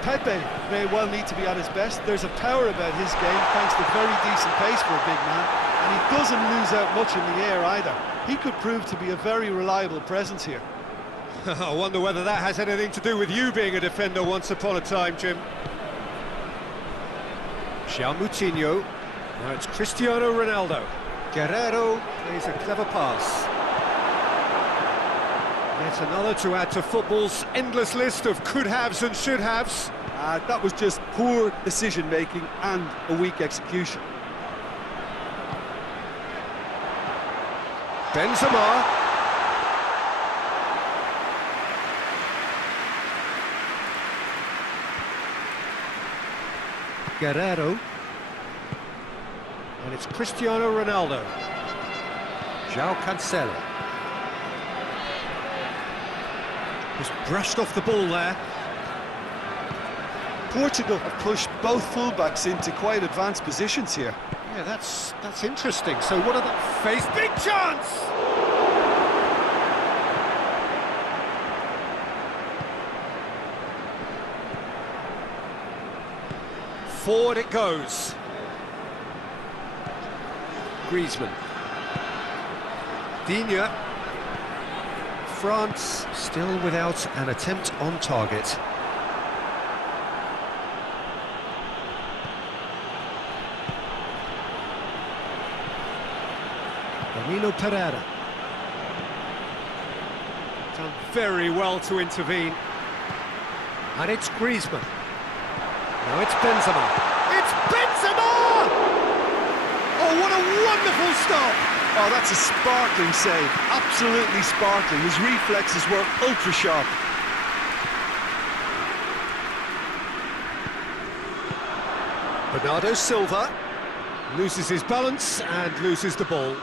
Pepe may well need to be at his best. There's a power about his game, thanks to very decent pace for a big man, and he doesn't lose out much in the air either. He could prove to be a very reliable presence here. I wonder whether that has anything to do with you being a defender once upon a time, Jim. Moutinho. Now it's Cristiano Ronaldo. Guerrero plays a clever pass. Yet another to add to football's endless list of could-haves and should-haves. That was just poor decision-making and a weak execution. Benzema. Guerrero. And it's Cristiano Ronaldo. João Cancelo. Just brushed off the ball there. Portugal have pushed both fullbacks into quite advanced positions here. Yeah, that's interesting. So what are the face? Big chance! Forward it goes. Griezmann. Digne. France still without an attempt on target. Danilo Pereira. Done very well to intervene. And it's Griezmann. Now it's Benzema. It's Benzema! Oh, what a wonderful stop! Oh, that's a sparkling save. Absolutely sparkling. His reflexes were ultra sharp. Bernardo Silva loses his balance and loses the ball.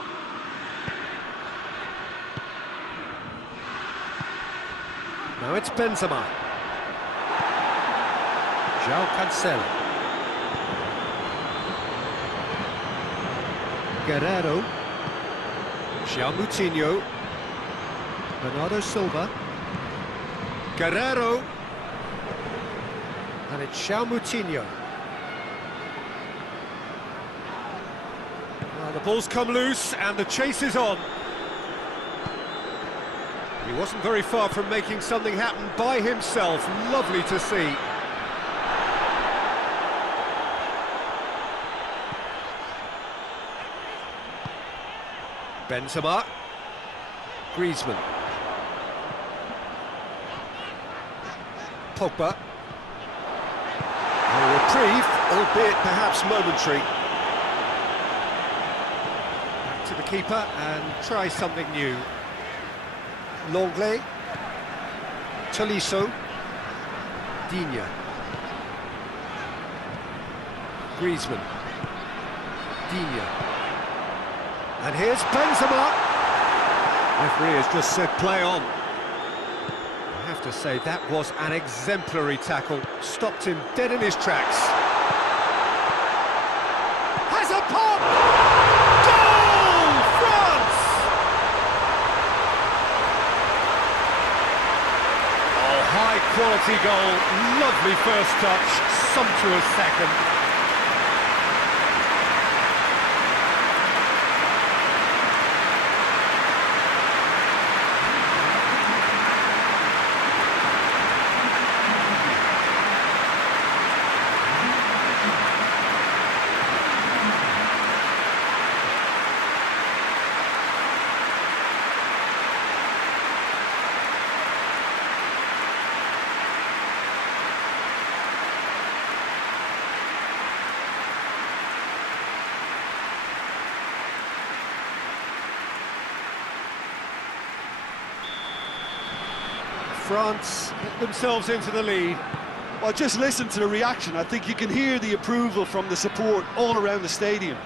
Now it's Benzema. João Cancelo. Guerrero. Moutinho. Bernardo Silva. Guerrero. And it's Moutinho. Well, the ball's come loose and the chase is on. He wasn't very far from making something happen by himself. Lovely to see. Benzema. Griezmann. Pogba. A reprieve, albeit perhaps momentary. Back to the keeper and try something new. Longley. Tolisso. Digne. Griezmann. Digne. And here's Benzema. Referee has just said play on. I have to say that was an exemplary tackle. Stopped him dead in his tracks. the pop! Goal! France! Oh, high quality goal, lovely first touch, sumptuous second. France get themselves into the lead. Well, just listen to the reaction. I think you can hear the approval from the support all around the stadium.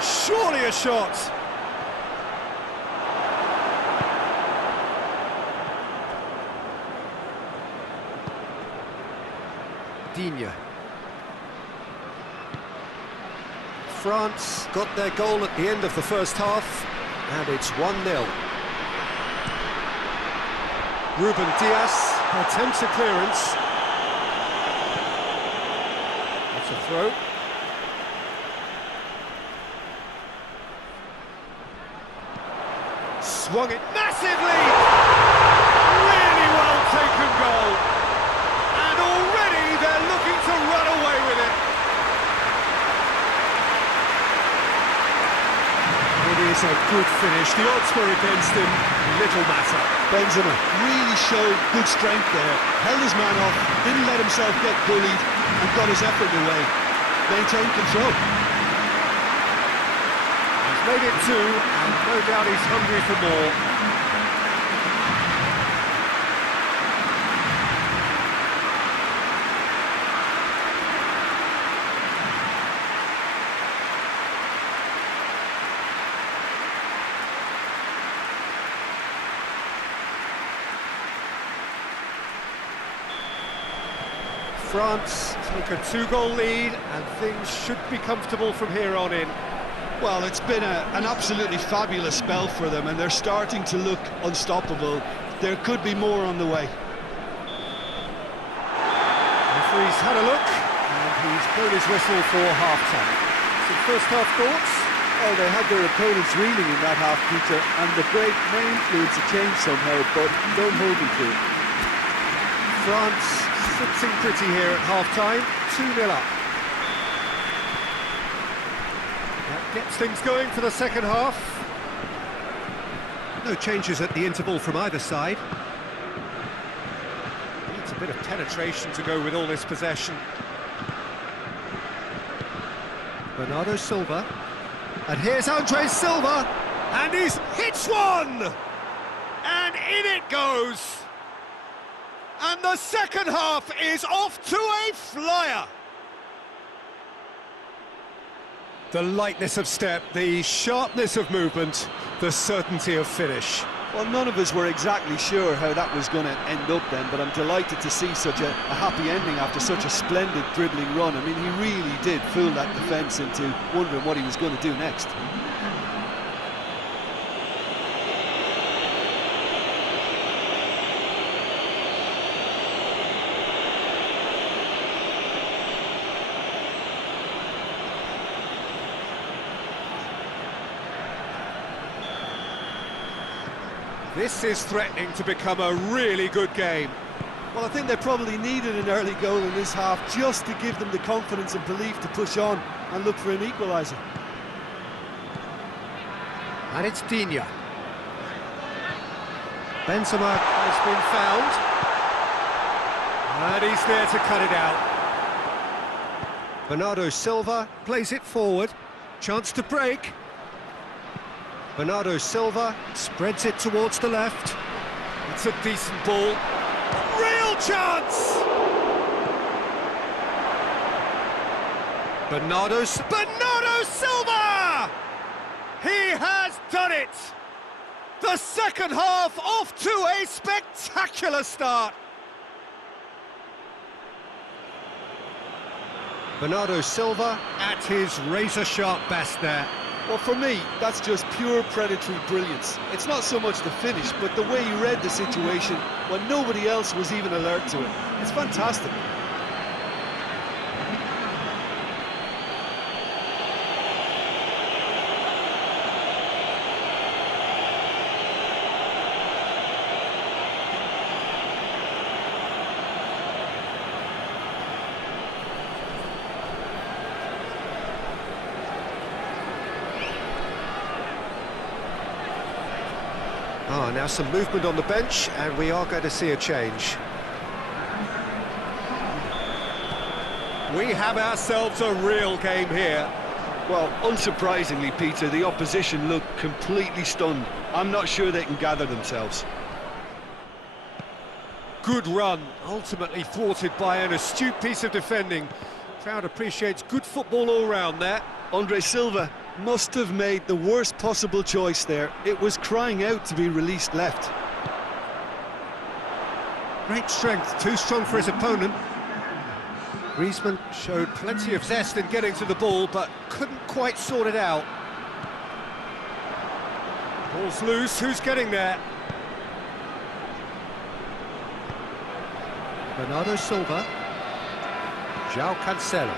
Surely a shot! Digne. France got their goal at the end of the first half, and it's 1-0. Ruben Dias attempts a clearance. That's a throw. Swung it massively! Really well taken goal. And already they're looking to run away with it. It is a good finish. The odds were against him. Little matter. Benzema really showed good strength there, held his man off, didn't let himself get bullied, and got his effort away. Maintained control. He's made it two, and no doubt he's hungry for more. France take a two-goal lead, and things should be comfortable from here on in. Well, it's been an absolutely fabulous spell for them, and they're starting to look unstoppable. There could be more on the way. Referee's had a look, and he's blown his whistle for half-time. Some first-half thoughts? Oh, they had their opponents reeling in that half, Peter, and the break may influence a change somehow, but don't hold me to it. France sitting pretty here at half-time, 2-0 up. That gets things going for the second half. No changes at the interval from either side. Needs a bit of penetration to go with all this possession. Bernardo Silva. And here's Andre Silva. And he's hits one! And in it goes! And the second half is off to a flyer. The lightness of step, the sharpness of movement, the certainty of finish. Well, none of us were exactly sure how that was going to end up then, but I'm delighted to see such a happy ending after such a splendid dribbling run. I mean, he really did fool that defence into wondering what he was going to do next. This is threatening to become a really good game. Well, I think they probably needed an early goal in this half just to give them the confidence and belief to push on and look for an equaliser. And it's Digne. Benzema has been found. And he's there to cut it out. Bernardo Silva plays it forward. Chance to break. Bernardo Silva spreads it towards the left. It's a decent ball. Real chance! Bernardo Silva! He has done it! The second half off to a spectacular start. Bernardo Silva at his razor-sharp best there. Well, for me, that's just pure predatory brilliance. It's not so much the finish, but the way he read the situation when nobody else was even alert to it. It's fantastic. Now some movement on the bench, and we are going to see a change. We have ourselves a real game here. Well, unsurprisingly, Peter, the opposition look completely stunned. I'm not sure they can gather themselves. Good run, ultimately thwarted by an astute piece of defending. Crowd appreciates good football all round there. Andre Silva must have made the worst possible choice there. It was crying out to be released left. Great strength, too strong for his opponent. Griezmann showed plenty of zest in getting to the ball, but couldn't quite sort it out. Ball's loose, who's getting there? Bernardo Silva. João Cancelo.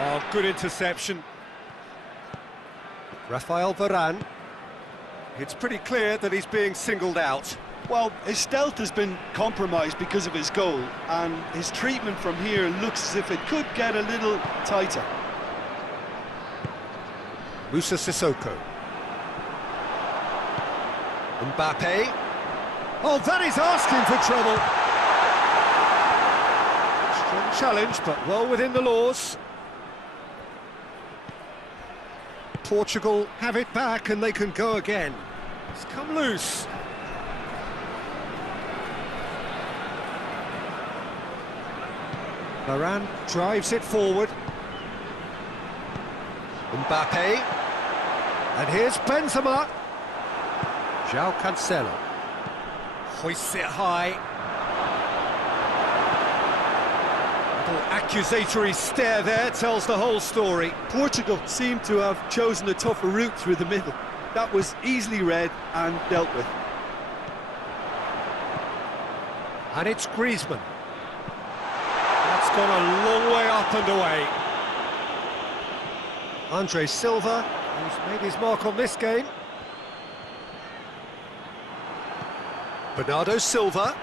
Oh, good interception. Rafael Varane. It's pretty clear that he's being singled out. Well, his stealth has been compromised because of his goal, and his treatment from here looks as if it could get a little tighter. Moussa Sissoko. Mbappe. Oh, that is asking for trouble. Strong challenge, but well within the laws. Portugal have it back and they can go again. It's come loose. Varane drives it forward. Mbappe. And here's Benzema. João Cancelo. Hoists it high. Little accusatory stare there tells the whole story. Portugal seem to have chosen a tougher route through the middle. That was easily read and dealt with. And it's Griezmann. That's gone a long way up and away. Andre Silva, who's made his mark on this game. Bernardo Silva.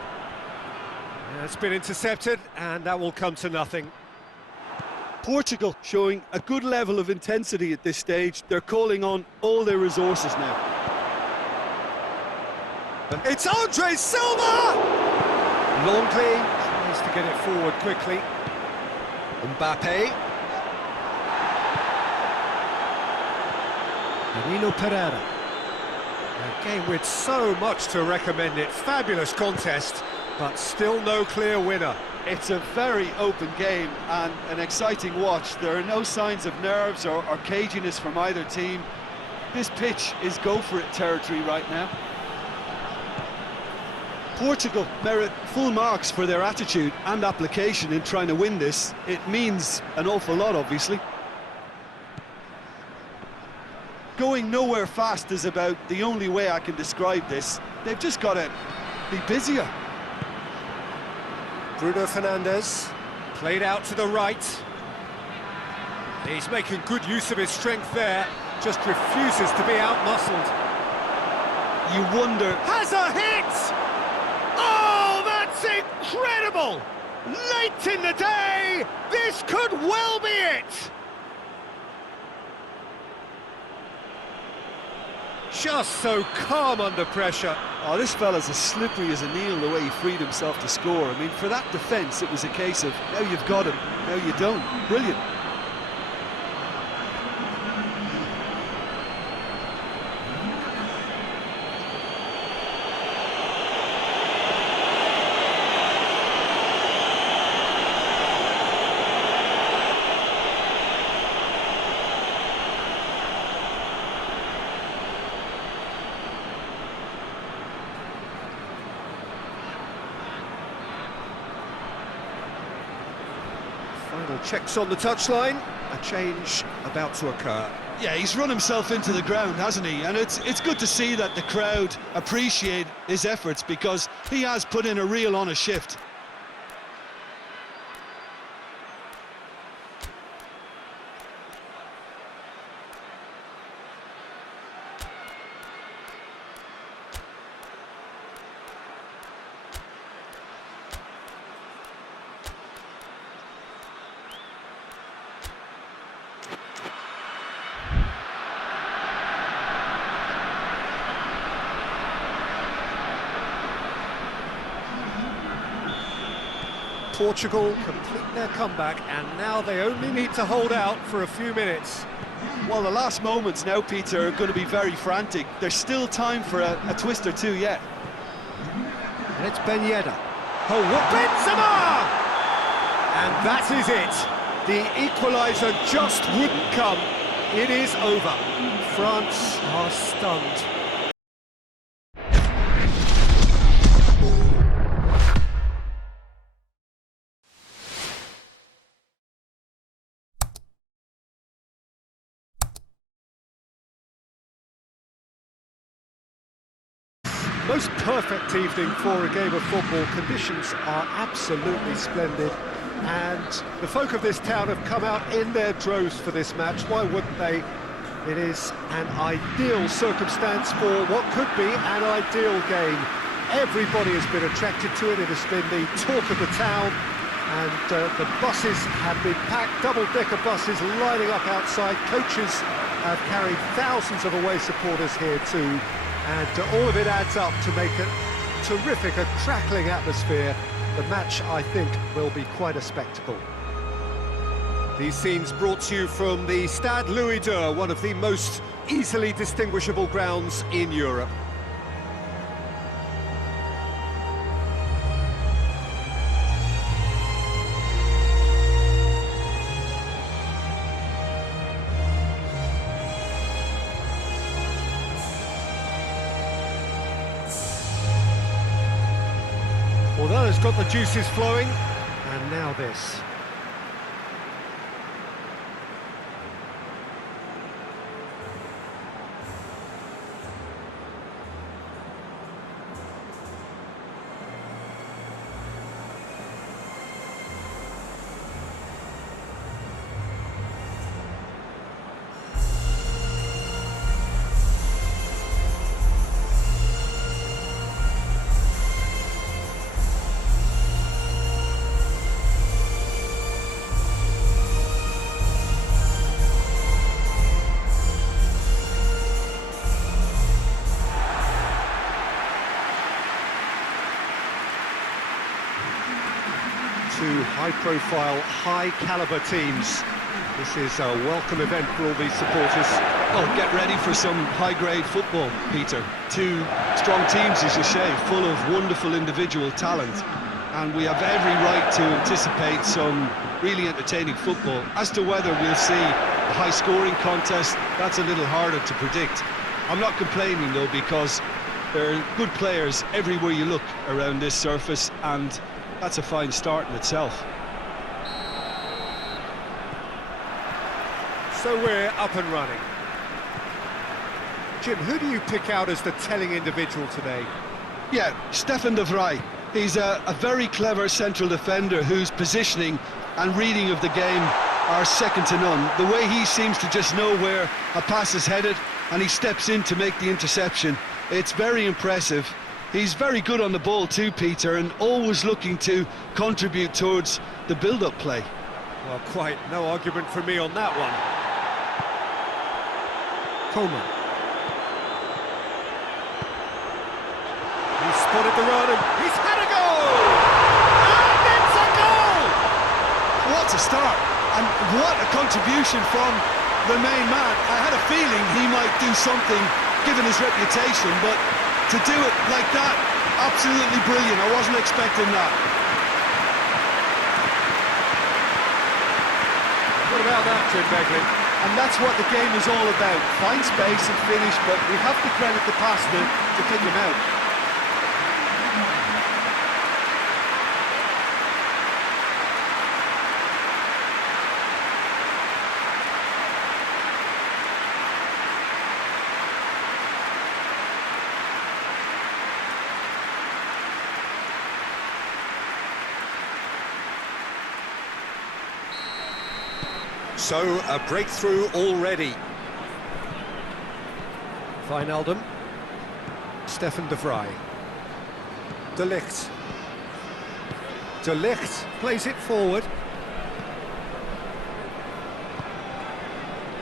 It's been intercepted, and that will come to nothing. Portugal showing a good level of intensity at this stage. They're calling on all their resources now. It's Andre Silva! Longley tries to get it forward quickly. Mbappe. Danilo Pereira. A game with so much to recommend it. Fabulous contest, but still no clear winner. It's a very open game and an exciting watch. There are no signs of nerves or caginess from either team. This pitch is go-for-it territory right now. Portugal merit full marks for their attitude and application in trying to win this. It means an awful lot, obviously. Going nowhere fast is about the only way I can describe this. They've just got to be busier. Bruno Fernandes, played out to the right. He's making good use of his strength there, just refuses to be outmuscled. You wonder... Has a hit! Oh, that's incredible! Late in the day, this could well be it! Just so calm under pressure. Oh, this fella's as slippery as a needle the way he freed himself to score. I mean, for that defence, it was a case of, now you've got him, now you don't. Brilliant. Final checks on the touchline. A change about to occur. Yeah, he's run himself into the ground, hasn't he? And it's good to see that the crowd appreciate his efforts, because he has put in a real honest shift. Portugal complete their comeback, and now they only need to hold out for a few minutes. Well, the last moments now, Peter, are going to be very frantic. There's still time for a twist or two yet. And it's Ben Yedder. Oh, what Benzema! And that is it. The equaliser just wouldn't come. It is over. France are stunned. Most perfect evening for a game of football. Conditions are absolutely splendid, and the folk of this town have come out in their droves for this match. Why wouldn't they? It is an ideal circumstance for what could be an ideal game. Everybody has been attracted to it. It has been the talk of the town, and the buses have been packed, double-decker buses lining up outside. Coaches have carried thousands of away supporters here too. And all of it adds up to make a terrific, a crackling atmosphere. The match, I think, will be quite a spectacle. These scenes brought to you from the Stade Louis II, one of the most easily distinguishable grounds in Europe. Well, that has got the juices flowing, and now this. Two high-profile, high-caliber teams. This is a welcome event for all these supporters. Oh, get ready for some high-grade football, Peter. Two strong teams, as you say, full of wonderful individual talent. And we have every right to anticipate some really entertaining football. As to whether we'll see a high-scoring contest, that's a little harder to predict. I'm not complaining, though, because there are good players everywhere you look around this surface, and that's a fine start in itself. So we're up and running. Jim, who do you pick out as the telling individual today? Yeah, Stefan de Vrij. He's a very clever central defender whose positioning and reading of the game are second to none. The way he seems to just know where a pass is headed, and he steps in to make the interception. It's very impressive. He's very good on the ball too, Peter, and always looking to contribute towards the build-up play. Well, quite no argument from me on that one. Coleman. He's spotted the run and he's had a goal! And it's a goal! What a start, and what a contribution from the main man. I had a feeling he might do something given his reputation, but to do it like that, absolutely brilliant. I wasn't expecting that. What about that, Tim Begley? And that's what the game is all about. Find space and finish, but we have to credit the passer to pick him out. So, a breakthrough already. Wijnaldum. Stefan de Vrij. De Ligt. De Ligt plays it forward.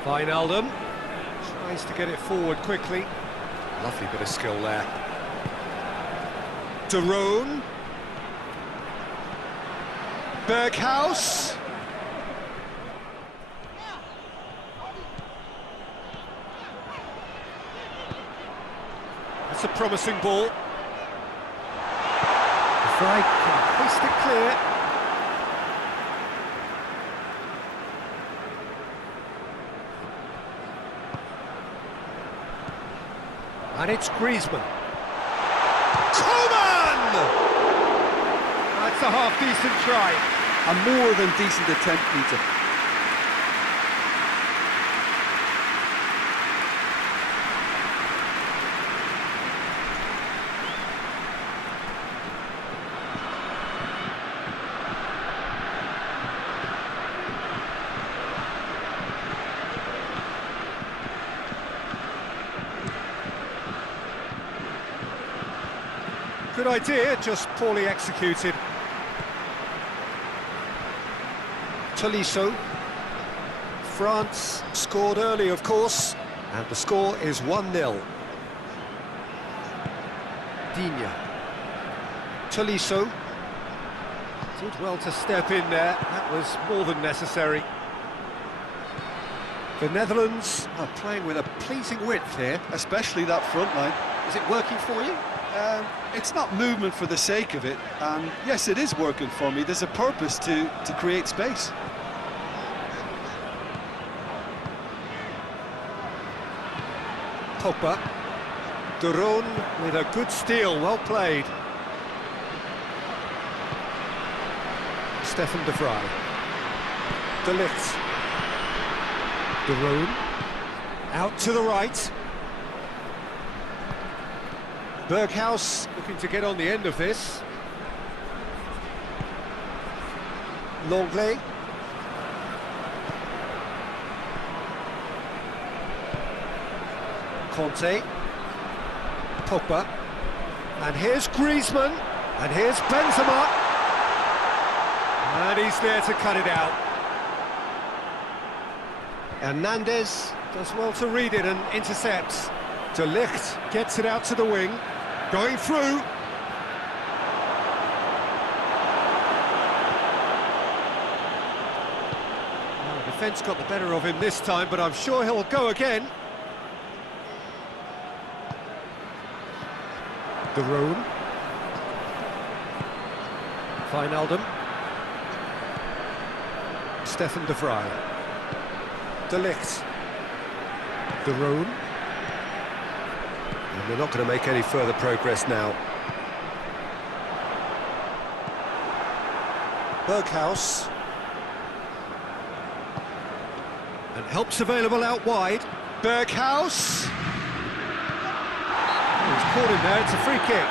Wijnaldum tries to get it forward quickly. Lovely bit of skill there. De Roon. Berghuis. That's a promising ball. De Vrij can hoist it clear. And it's Griezmann. Coman! That's a half-decent try. A more than decent attempt, Peter. Good idea, just poorly executed. Tolisso. France scored early, of course, and the score is 1-0. Digne. Tolisso. Did well to step in there, that was more than necessary. The Netherlands are playing with a pleasing width here. Especially that front line. Is it working for you? It's not movement for the sake of it, and yes, it is working for me. There's a purpose to create space. Pogba. De Roon with a good steal, well played. Stefan de Vrij. De Ligt. De Roon. Out to the right. Berghuis looking to get on the end of this. Longley. Conte. Pogba. And here's Griezmann. And here's Benzema. And he's there to cut it out. Hernandez does well to read it and intercepts. De Ligt gets it out to the wing. Going through. Well, the defence got the better of him this time, but I'm sure he'll go again. De Roon. Wijnaldum. Stefan de Vrij. De Ligt. De Roon. And they're not going to make any further progress now. Berghuis. And help's available out wide. Berghuis. Oh, he's caught him there, it's a free kick.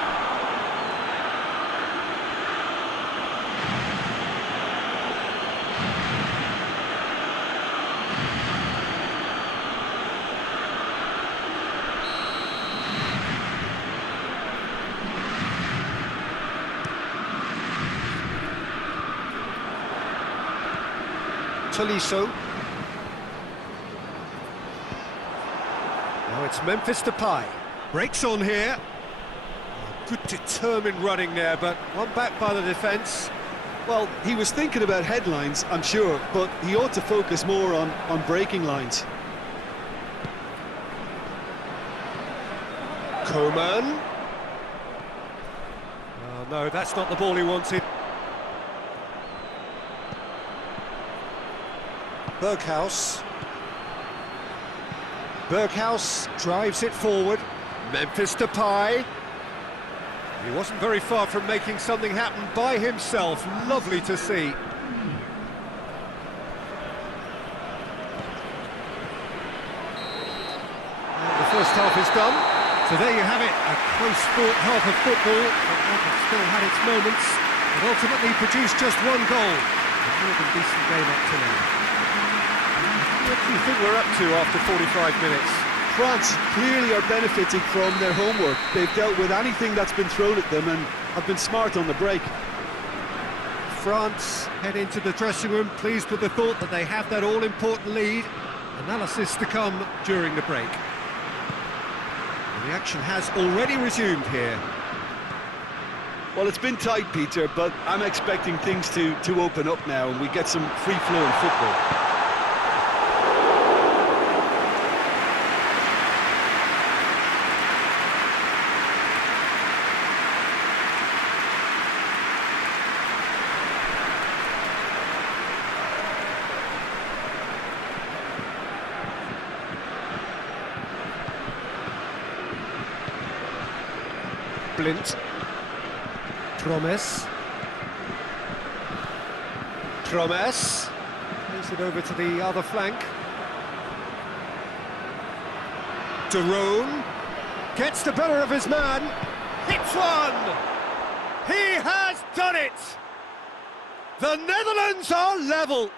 Tolisso. Now it's Memphis Depay. Breaks on here. Oh, good determined running there, but one back by the defence. Well, he was thinking about headlines, I'm sure, but he ought to focus more on breaking lines. Coman. Oh, no, that's not the ball he wanted. Berghuis. Berghuis drives it forward. Memphis Depay. He wasn't very far from making something happen by himself. Lovely to see. And the first half is done. So there you have it, a close-fought half of football, but one that still had its moments, and ultimately produced just one goal. A more than decent game up to now. What do you think we're up to after 45 minutes? France clearly are benefiting from their homework. They've dealt with anything that's been thrown at them and have been smart on the break. France head into the dressing room, pleased with the thought that they have that all-important lead. Analysis to come during the break. The action has already resumed here. Well, it's been tight, Peter, but I'm expecting things to open up now and we get some free-flowing football. Blint. Promes. Plays it over to the other flank. Derone gets the better of his man. Hits one! He has done it! The Netherlands are level!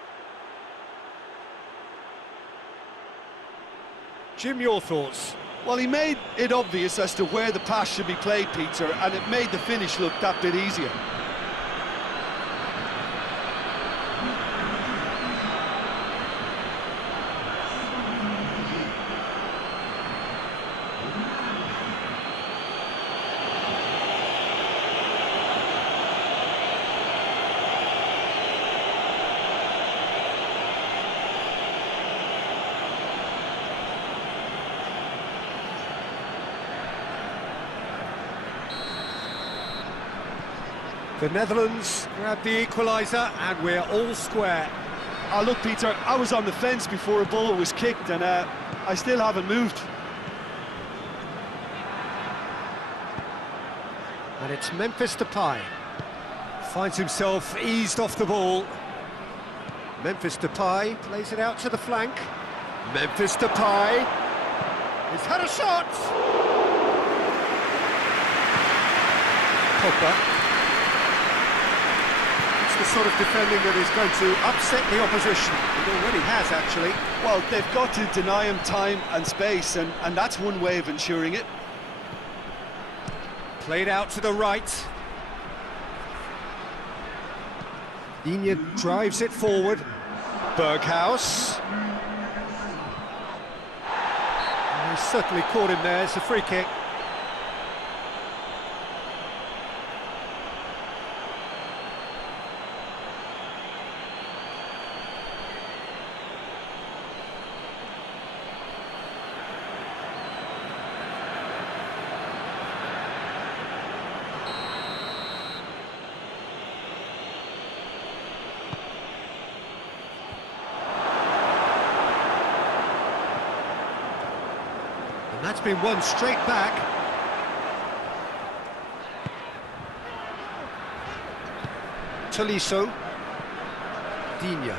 Jim, your thoughts? Well, he made it obvious as to where the pass should be played, Peter, and it made the finish look that bit easier. The Netherlands grab the equaliser and we're all square. Oh, look, Peter, I was on the fence before a ball was kicked and I still haven't moved. And it's Memphis Depay. Finds himself eased off the ball. Memphis Depay plays it out to the flank. Memphis Depay. He's had a shot! Pogba. The sort of defending that is going to upset the opposition. It already has, actually. Well, they've got to deny him time and space, and that's one way of ensuring it. Played out to the right. Digne drives it forward. Berghaus. He certainly caught him there. It's a free kick. That's been won straight back. Tolisso. Digne.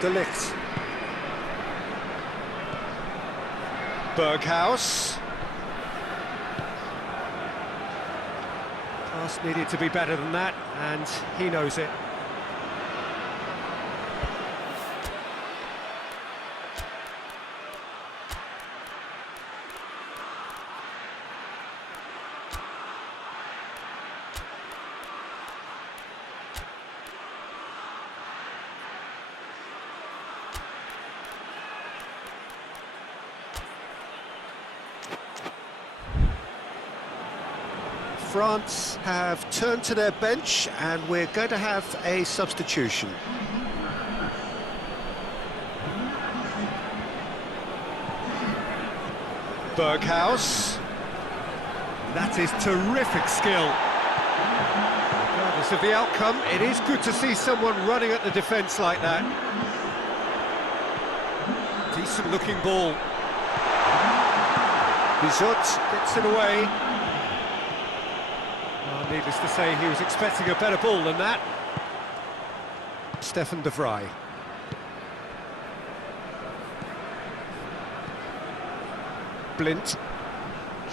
De Ligt. Berghaus. Pass needed to be better than that, and he knows it. France have turned to their bench and we're going to have a substitution. Berghaus. That is terrific skill. Regardless of the outcome, it is good to see someone running at the defence like that. Decent looking ball. Bizot gets it away. Well, needless to say, he was expecting a better ball than that. Stefan de Vrij. Blint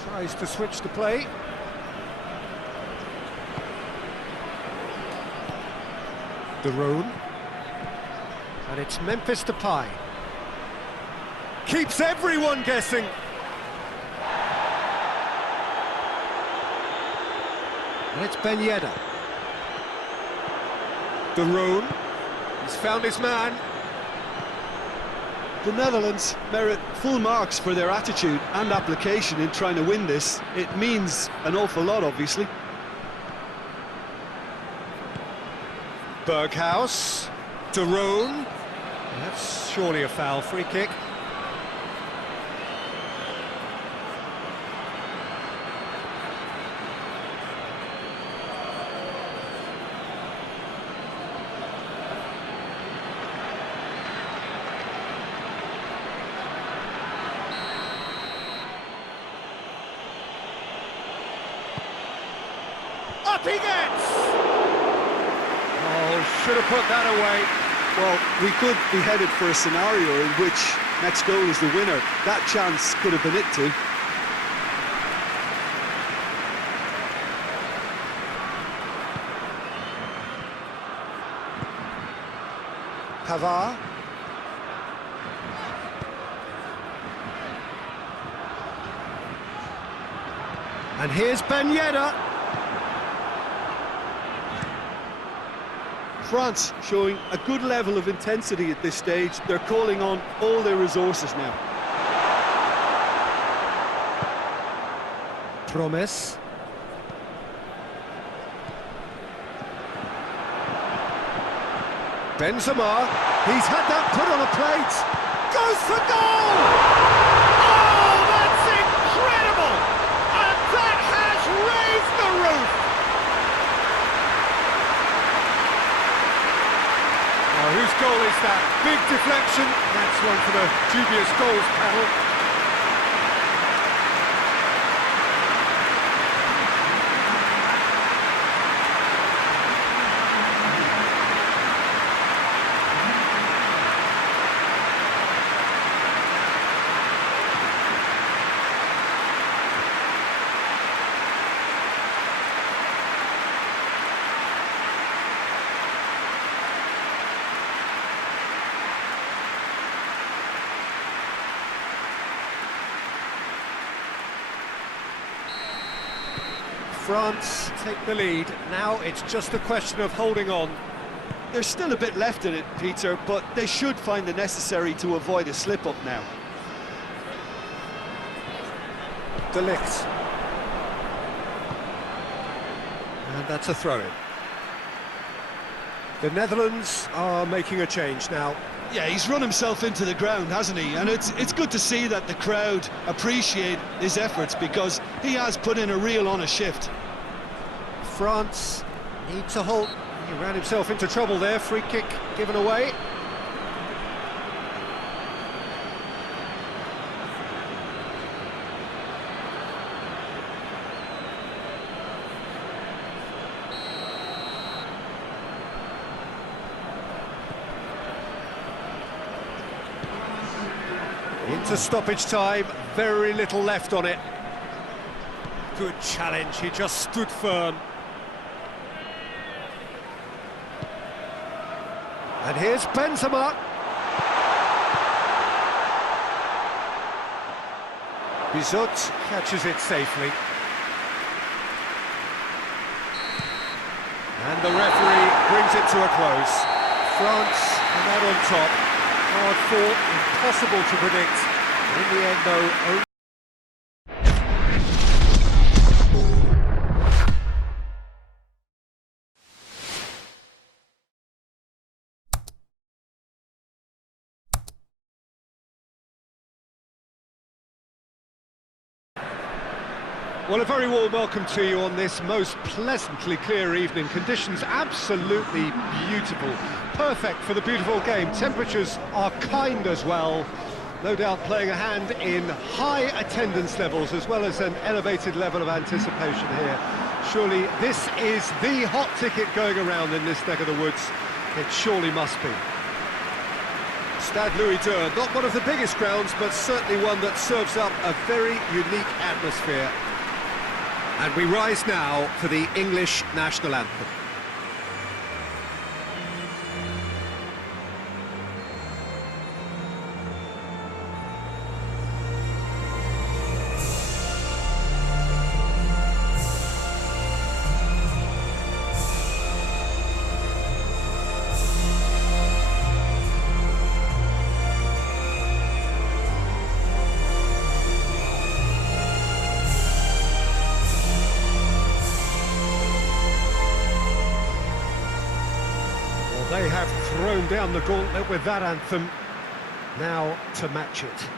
tries to switch the play. De Roon. And it's Memphis Depay. Keeps everyone guessing. And it's Ben Yedder. De Roon. He's found his man. The Netherlands merit full marks for their attitude and application in trying to win this. It means an awful lot, obviously. Berghaus. De Roon. That's surely a foul. Free kick. Up he gets! Oh, should have put that away. Well, we could be headed for a scenario in which next goal is the winner. That chance could have been it too. Pavard. And here's Ben Yedder. France showing a good level of intensity at this stage. They're calling on all their resources now. Promes. Benzema. He's had that put on a plate. Goes for goal! Oh, that's incredible! And that has raised the roof! Whose goal is that? Big deflection. That's one for the dubious goals panel. France take the lead. Now it's just a question of holding on. There's still a bit left in it, Peter, but they should find the necessary to avoid a slip-up now. De Ligt. And that's a throw-in. The Netherlands are making a change now. Yeah, he's run himself into the ground, hasn't he? And it's good to see that the crowd appreciate his efforts because he has put in a real honest shift. France needs a halt. He ran himself into trouble there. Free kick given away. Into stoppage time, very little left on it. Good challenge, he just stood firm. And here's Benzema. Bizot catches it safely. And the referee brings it to a close. France are out on top. Hard fought, impossible to predict. In the end, though, only well, a very warm welcome to you on this most pleasantly clear evening. Conditions absolutely beautiful. Perfect for the beautiful game. Temperatures are kind as well. No doubt playing a hand in high attendance levels as well as an elevated level of anticipation here. Surely this is the hot ticket going around in this neck of the woods. It surely must be. Stade Louis II, not one of the biggest grounds, but certainly one that serves up a very unique atmosphere. And we rise now for the English national anthem. thrown down the gauntlet with that anthem. Now to match it.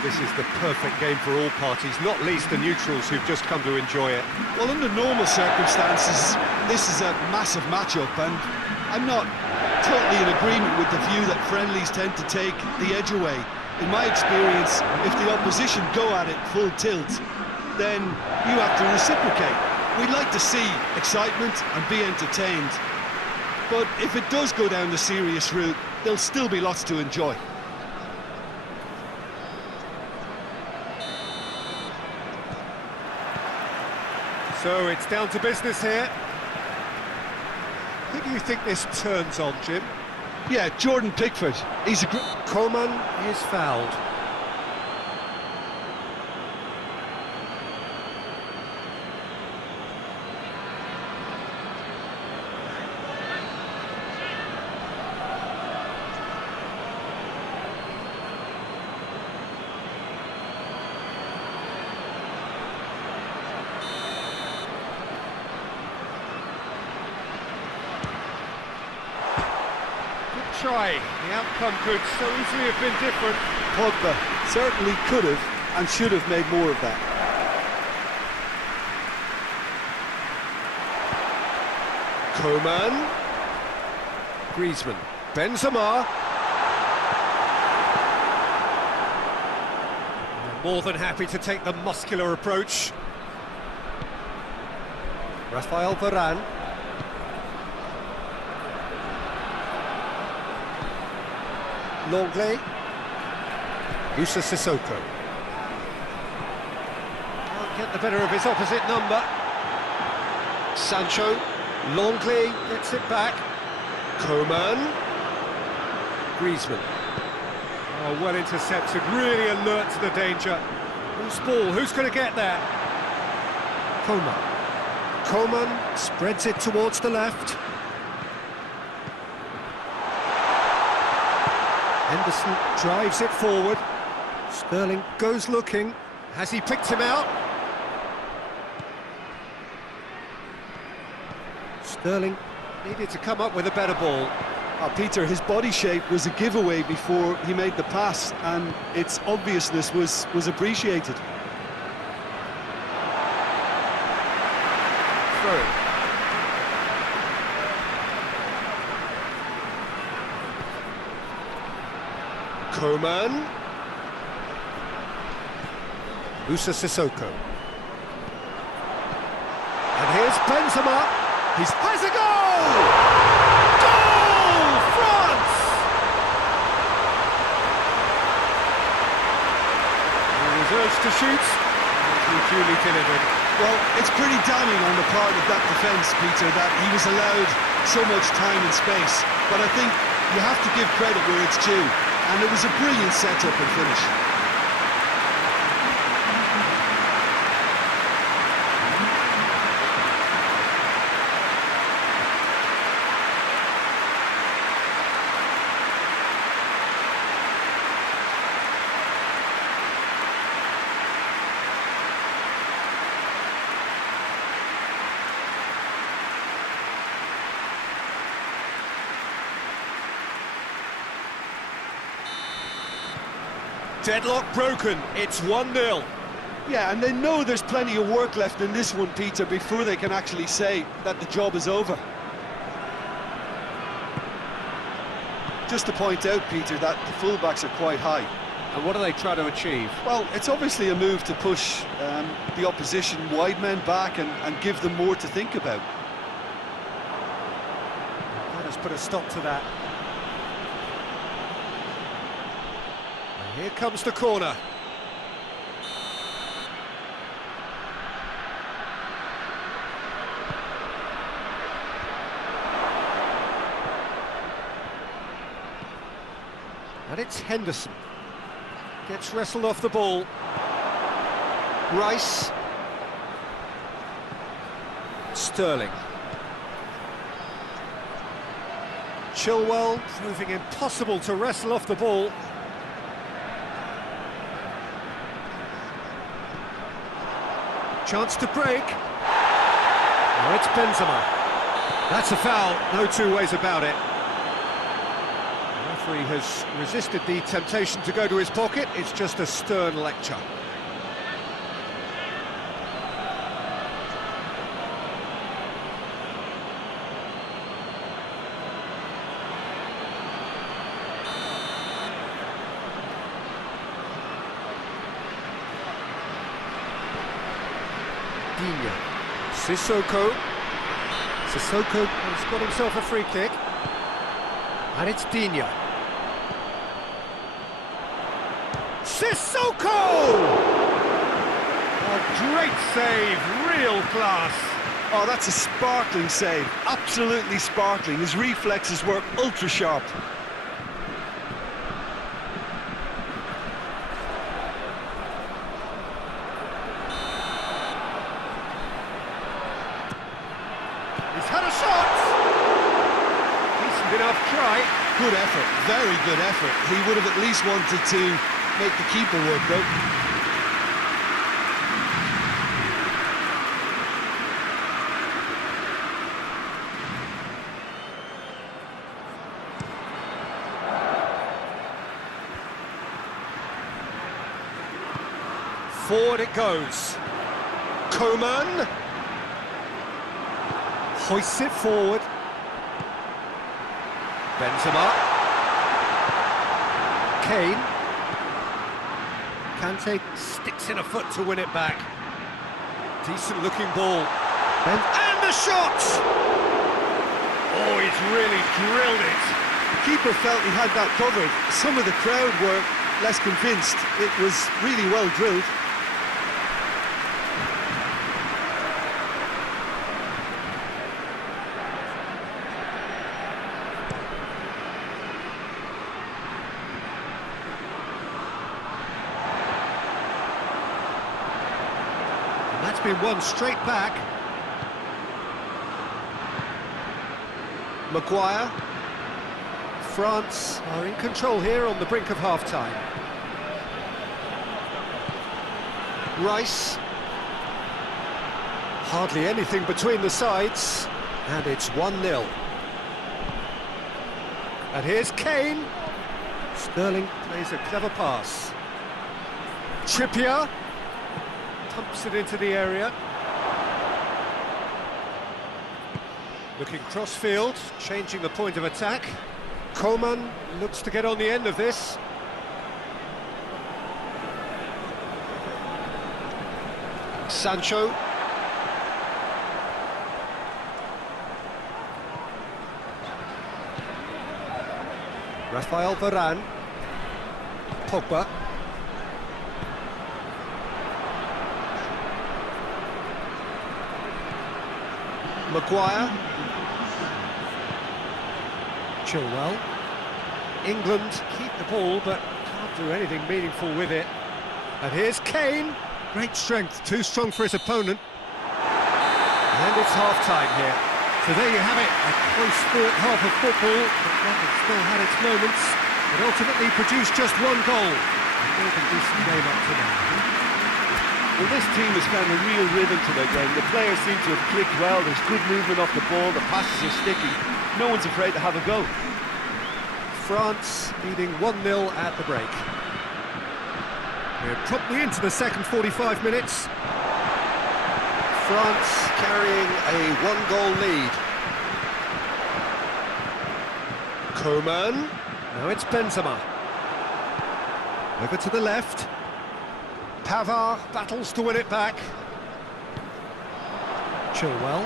This is the perfect game for all parties, not least the neutrals who've just come to enjoy it. Well, under normal circumstances, this is a massive matchup, and I'm not totally in agreement with the view that friendlies tend to take the edge away. In my experience, if the opposition go at it full tilt, then you have to reciprocate. We'd like to see excitement and be entertained, but if it does go down the serious route, there'll still be lots to enjoy. So it's down to business here. Who do you think this turns on, Jim? Yeah, Jordan Pickford. He's a Coman is fouled. Try. The outcome could so easily have been different. Pogba certainly could have and should have made more of that. Coman. Griezmann. Benzema. More than happy to take the muscular approach. Rafael Varane. Longley, Musa Sissoko. Can't get the better of his opposite number. Sancho, Longley gets it back. Coman, Griezmann. Oh, well intercepted, really alert to the danger. Who's ball? Who's going to get there? Coman spreads it towards the left. Henderson drives it forward. Sterling goes looking. Has he picked him out? Sterling needed to come up with a better ball. Peter, his body shape was a giveaway before he made the pass, and its obviousness was appreciated. Through. Coman. Musa Sissoko. And here's Benzema. Has a goal! Goal! France! He was urged to shoot, and he duly delivered. Well, it's pretty damning on the part of that defence, Peter, that he was allowed so much time and space. But I think you have to give credit where it's due. And it was a brilliant setup and finish. Deadlock broken, it's 1-0. Yeah, and they know there's plenty of work left in this one, Peter, before they can actually say that the job is over. Just to point out, Peter, that the fullbacks are quite high. And what are they trying to achieve? Well, it's obviously a move to push the opposition wide men back and give them more to think about. Let us put a stop to that. Here comes the corner. And it's Henderson. Gets wrestled off the ball. Rice. Sterling. Chilwell, proving impossible to wrestle off the ball. Chance to break. Oh, it's Benzema. That's a foul, no two ways about it. The referee has resisted the temptation to go to his pocket. It's just a stern lecture. Sissoko has got himself a free kick. And it's Digne. Sissoko! A great save, real class. Oh, that's a sparkling save, absolutely sparkling. His reflexes were ultra sharp. He's had a shot! Decent enough try. Good effort, very good effort. He would have at least wanted to make the keeper work, though. Forward it goes. Coman hoists it forward. Benzema. Kane. Kante sticks in a foot to win it back. Decent looking ball. And the shot! Oh, he's really drilled it. The keeper felt he had that covered. Some of the crowd were less convinced. It was really well drilled. That's been won straight back. Maguire. France are in control here on the brink of half-time. Rice. Hardly anything between the sides. And it's 1-0. And here's Kane. Sterling plays a clever pass. Trippier. Pumps it into the area. Looking cross-field, changing the point of attack. Coman looks to get on the end of this. Sancho. Rafael Varane. Pogba. Maguire. Chilwell. England keep the ball but can't do anything meaningful with it. And here's Kane. Great strength, too strong for his opponent. And it's half-time here. So there you have it, a close-fought half of football, but one that still had its moments. It ultimately produced just one goal. A more than decent game up to now. Well, this team has found a real rhythm to their game. The players seem to have clicked well. There's good movement off the ball. The passes are sticky. No one's afraid to have a go. France leading 1-0 at the break. We're promptly into the second 45 minutes. France carrying a one-goal lead. Coman. Now it's Benzema. Over to the left. Pavard battles to win it back. Chilwell.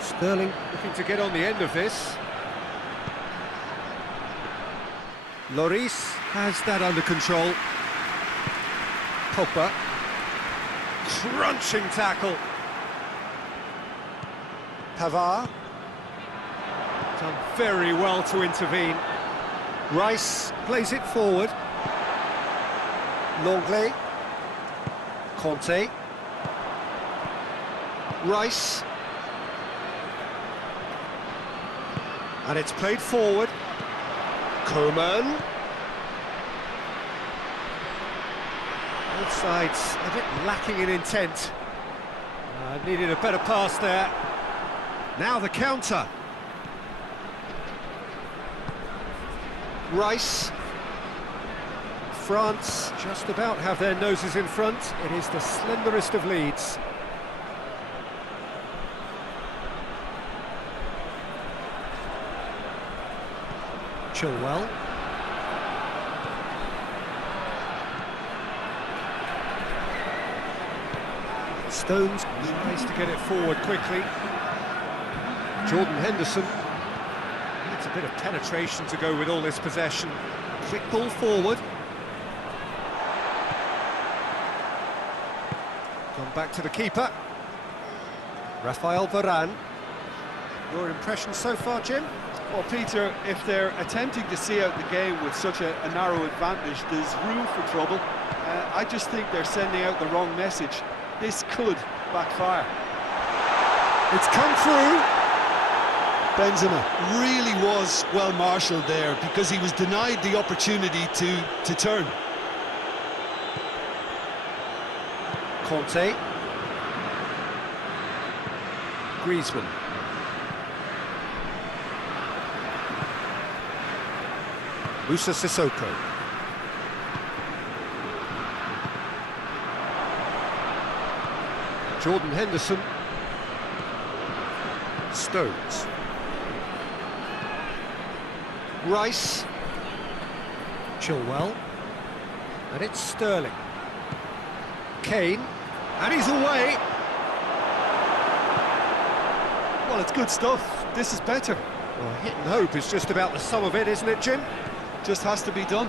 Sterling looking to get on the end of this. Lloris has that under control. Pogba. Crunching tackle. Pavard. Done very well to intervene. Rice plays it forward. Longley. Conte. Rice. And it's played forward. Coman. Both sides a bit lacking in intent. Needed a better pass there. Now the counter. Rice. France just about have their noses in front. It is the slenderest of leads. Chilwell. Stones tries to get it forward quickly. Jordan Henderson needs a bit of penetration to go with all this possession. Quick ball forward. Gone back to the keeper. Rafael Varane. Your impression so far, Jim? Well, Peter, if they're attempting to see out the game with such a narrow advantage, there's room for trouble. I just think they're sending out the wrong message. This could backfire. It's come through. Benzema really was well marshalled there because he was denied the opportunity to turn. Conte. Griezmann. Moussa Sissoko. Jordan Henderson. Stones. Rice. Chilwell. And it's Sterling. Kane. And he's away. Well, it's good stuff. This is better. Well, hit and hope is just about the sum of it, isn't it, Jim? Just has to be done.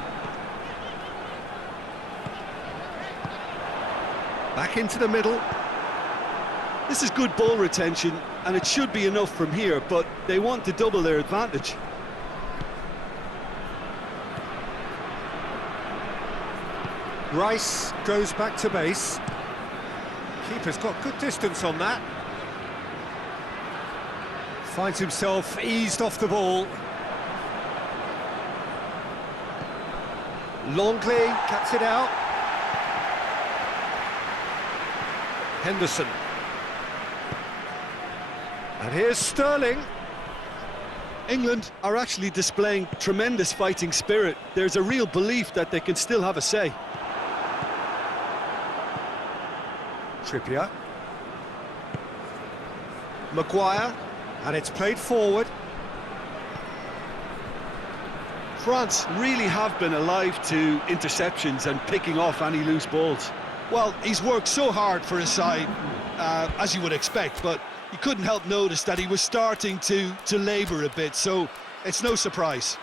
Back into the middle. This is good ball retention, and it should be enough from here, but they want to double their advantage. Rice goes back to base. Keeper's got good distance on that. Finds himself eased off the ball. Longley cuts it out. Henderson. And here's Sterling. England are actually displaying tremendous fighting spirit. There's a real belief that they can still have a say. Trippier. Maguire. And it's played forward. France really have been alive to interceptions and picking off any loose balls. Well, he's worked so hard for his side, as you would expect, but you couldn't help notice that he was starting to labour a bit, so it's no surprise.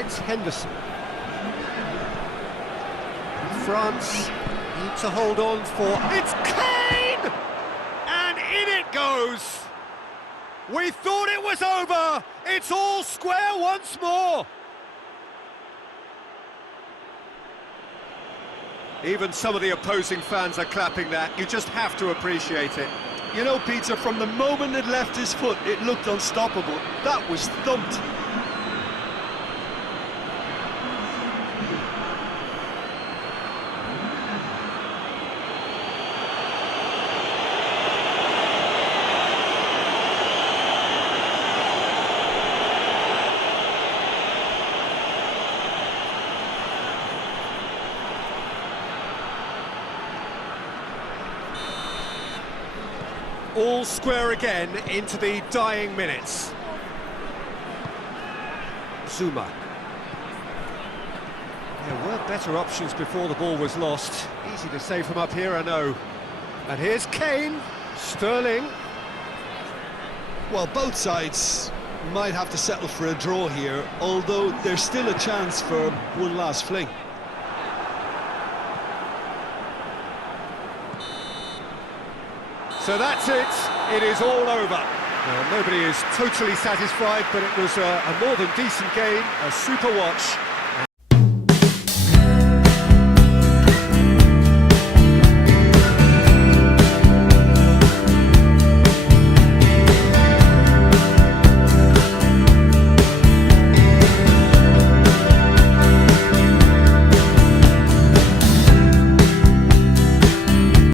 It's Henderson. France need to hold on for... It's Kane! And in it goes! We thought it was over! It's all square once more! Even some of the opposing fans are clapping that. You just have to appreciate it. You know, Peter, from the moment it left his foot, it looked unstoppable. That was thumped. all square again into the dying minutes. Zuma. There were better options before the ball was lost. Easy to save from up here, I know. And here's Kane, Sterling. Well, both sides might have to settle for a draw here, although there's still a chance for one last fling. So that's it, it is all over. Nobody is totally satisfied, but it was a more than decent game, a super watch.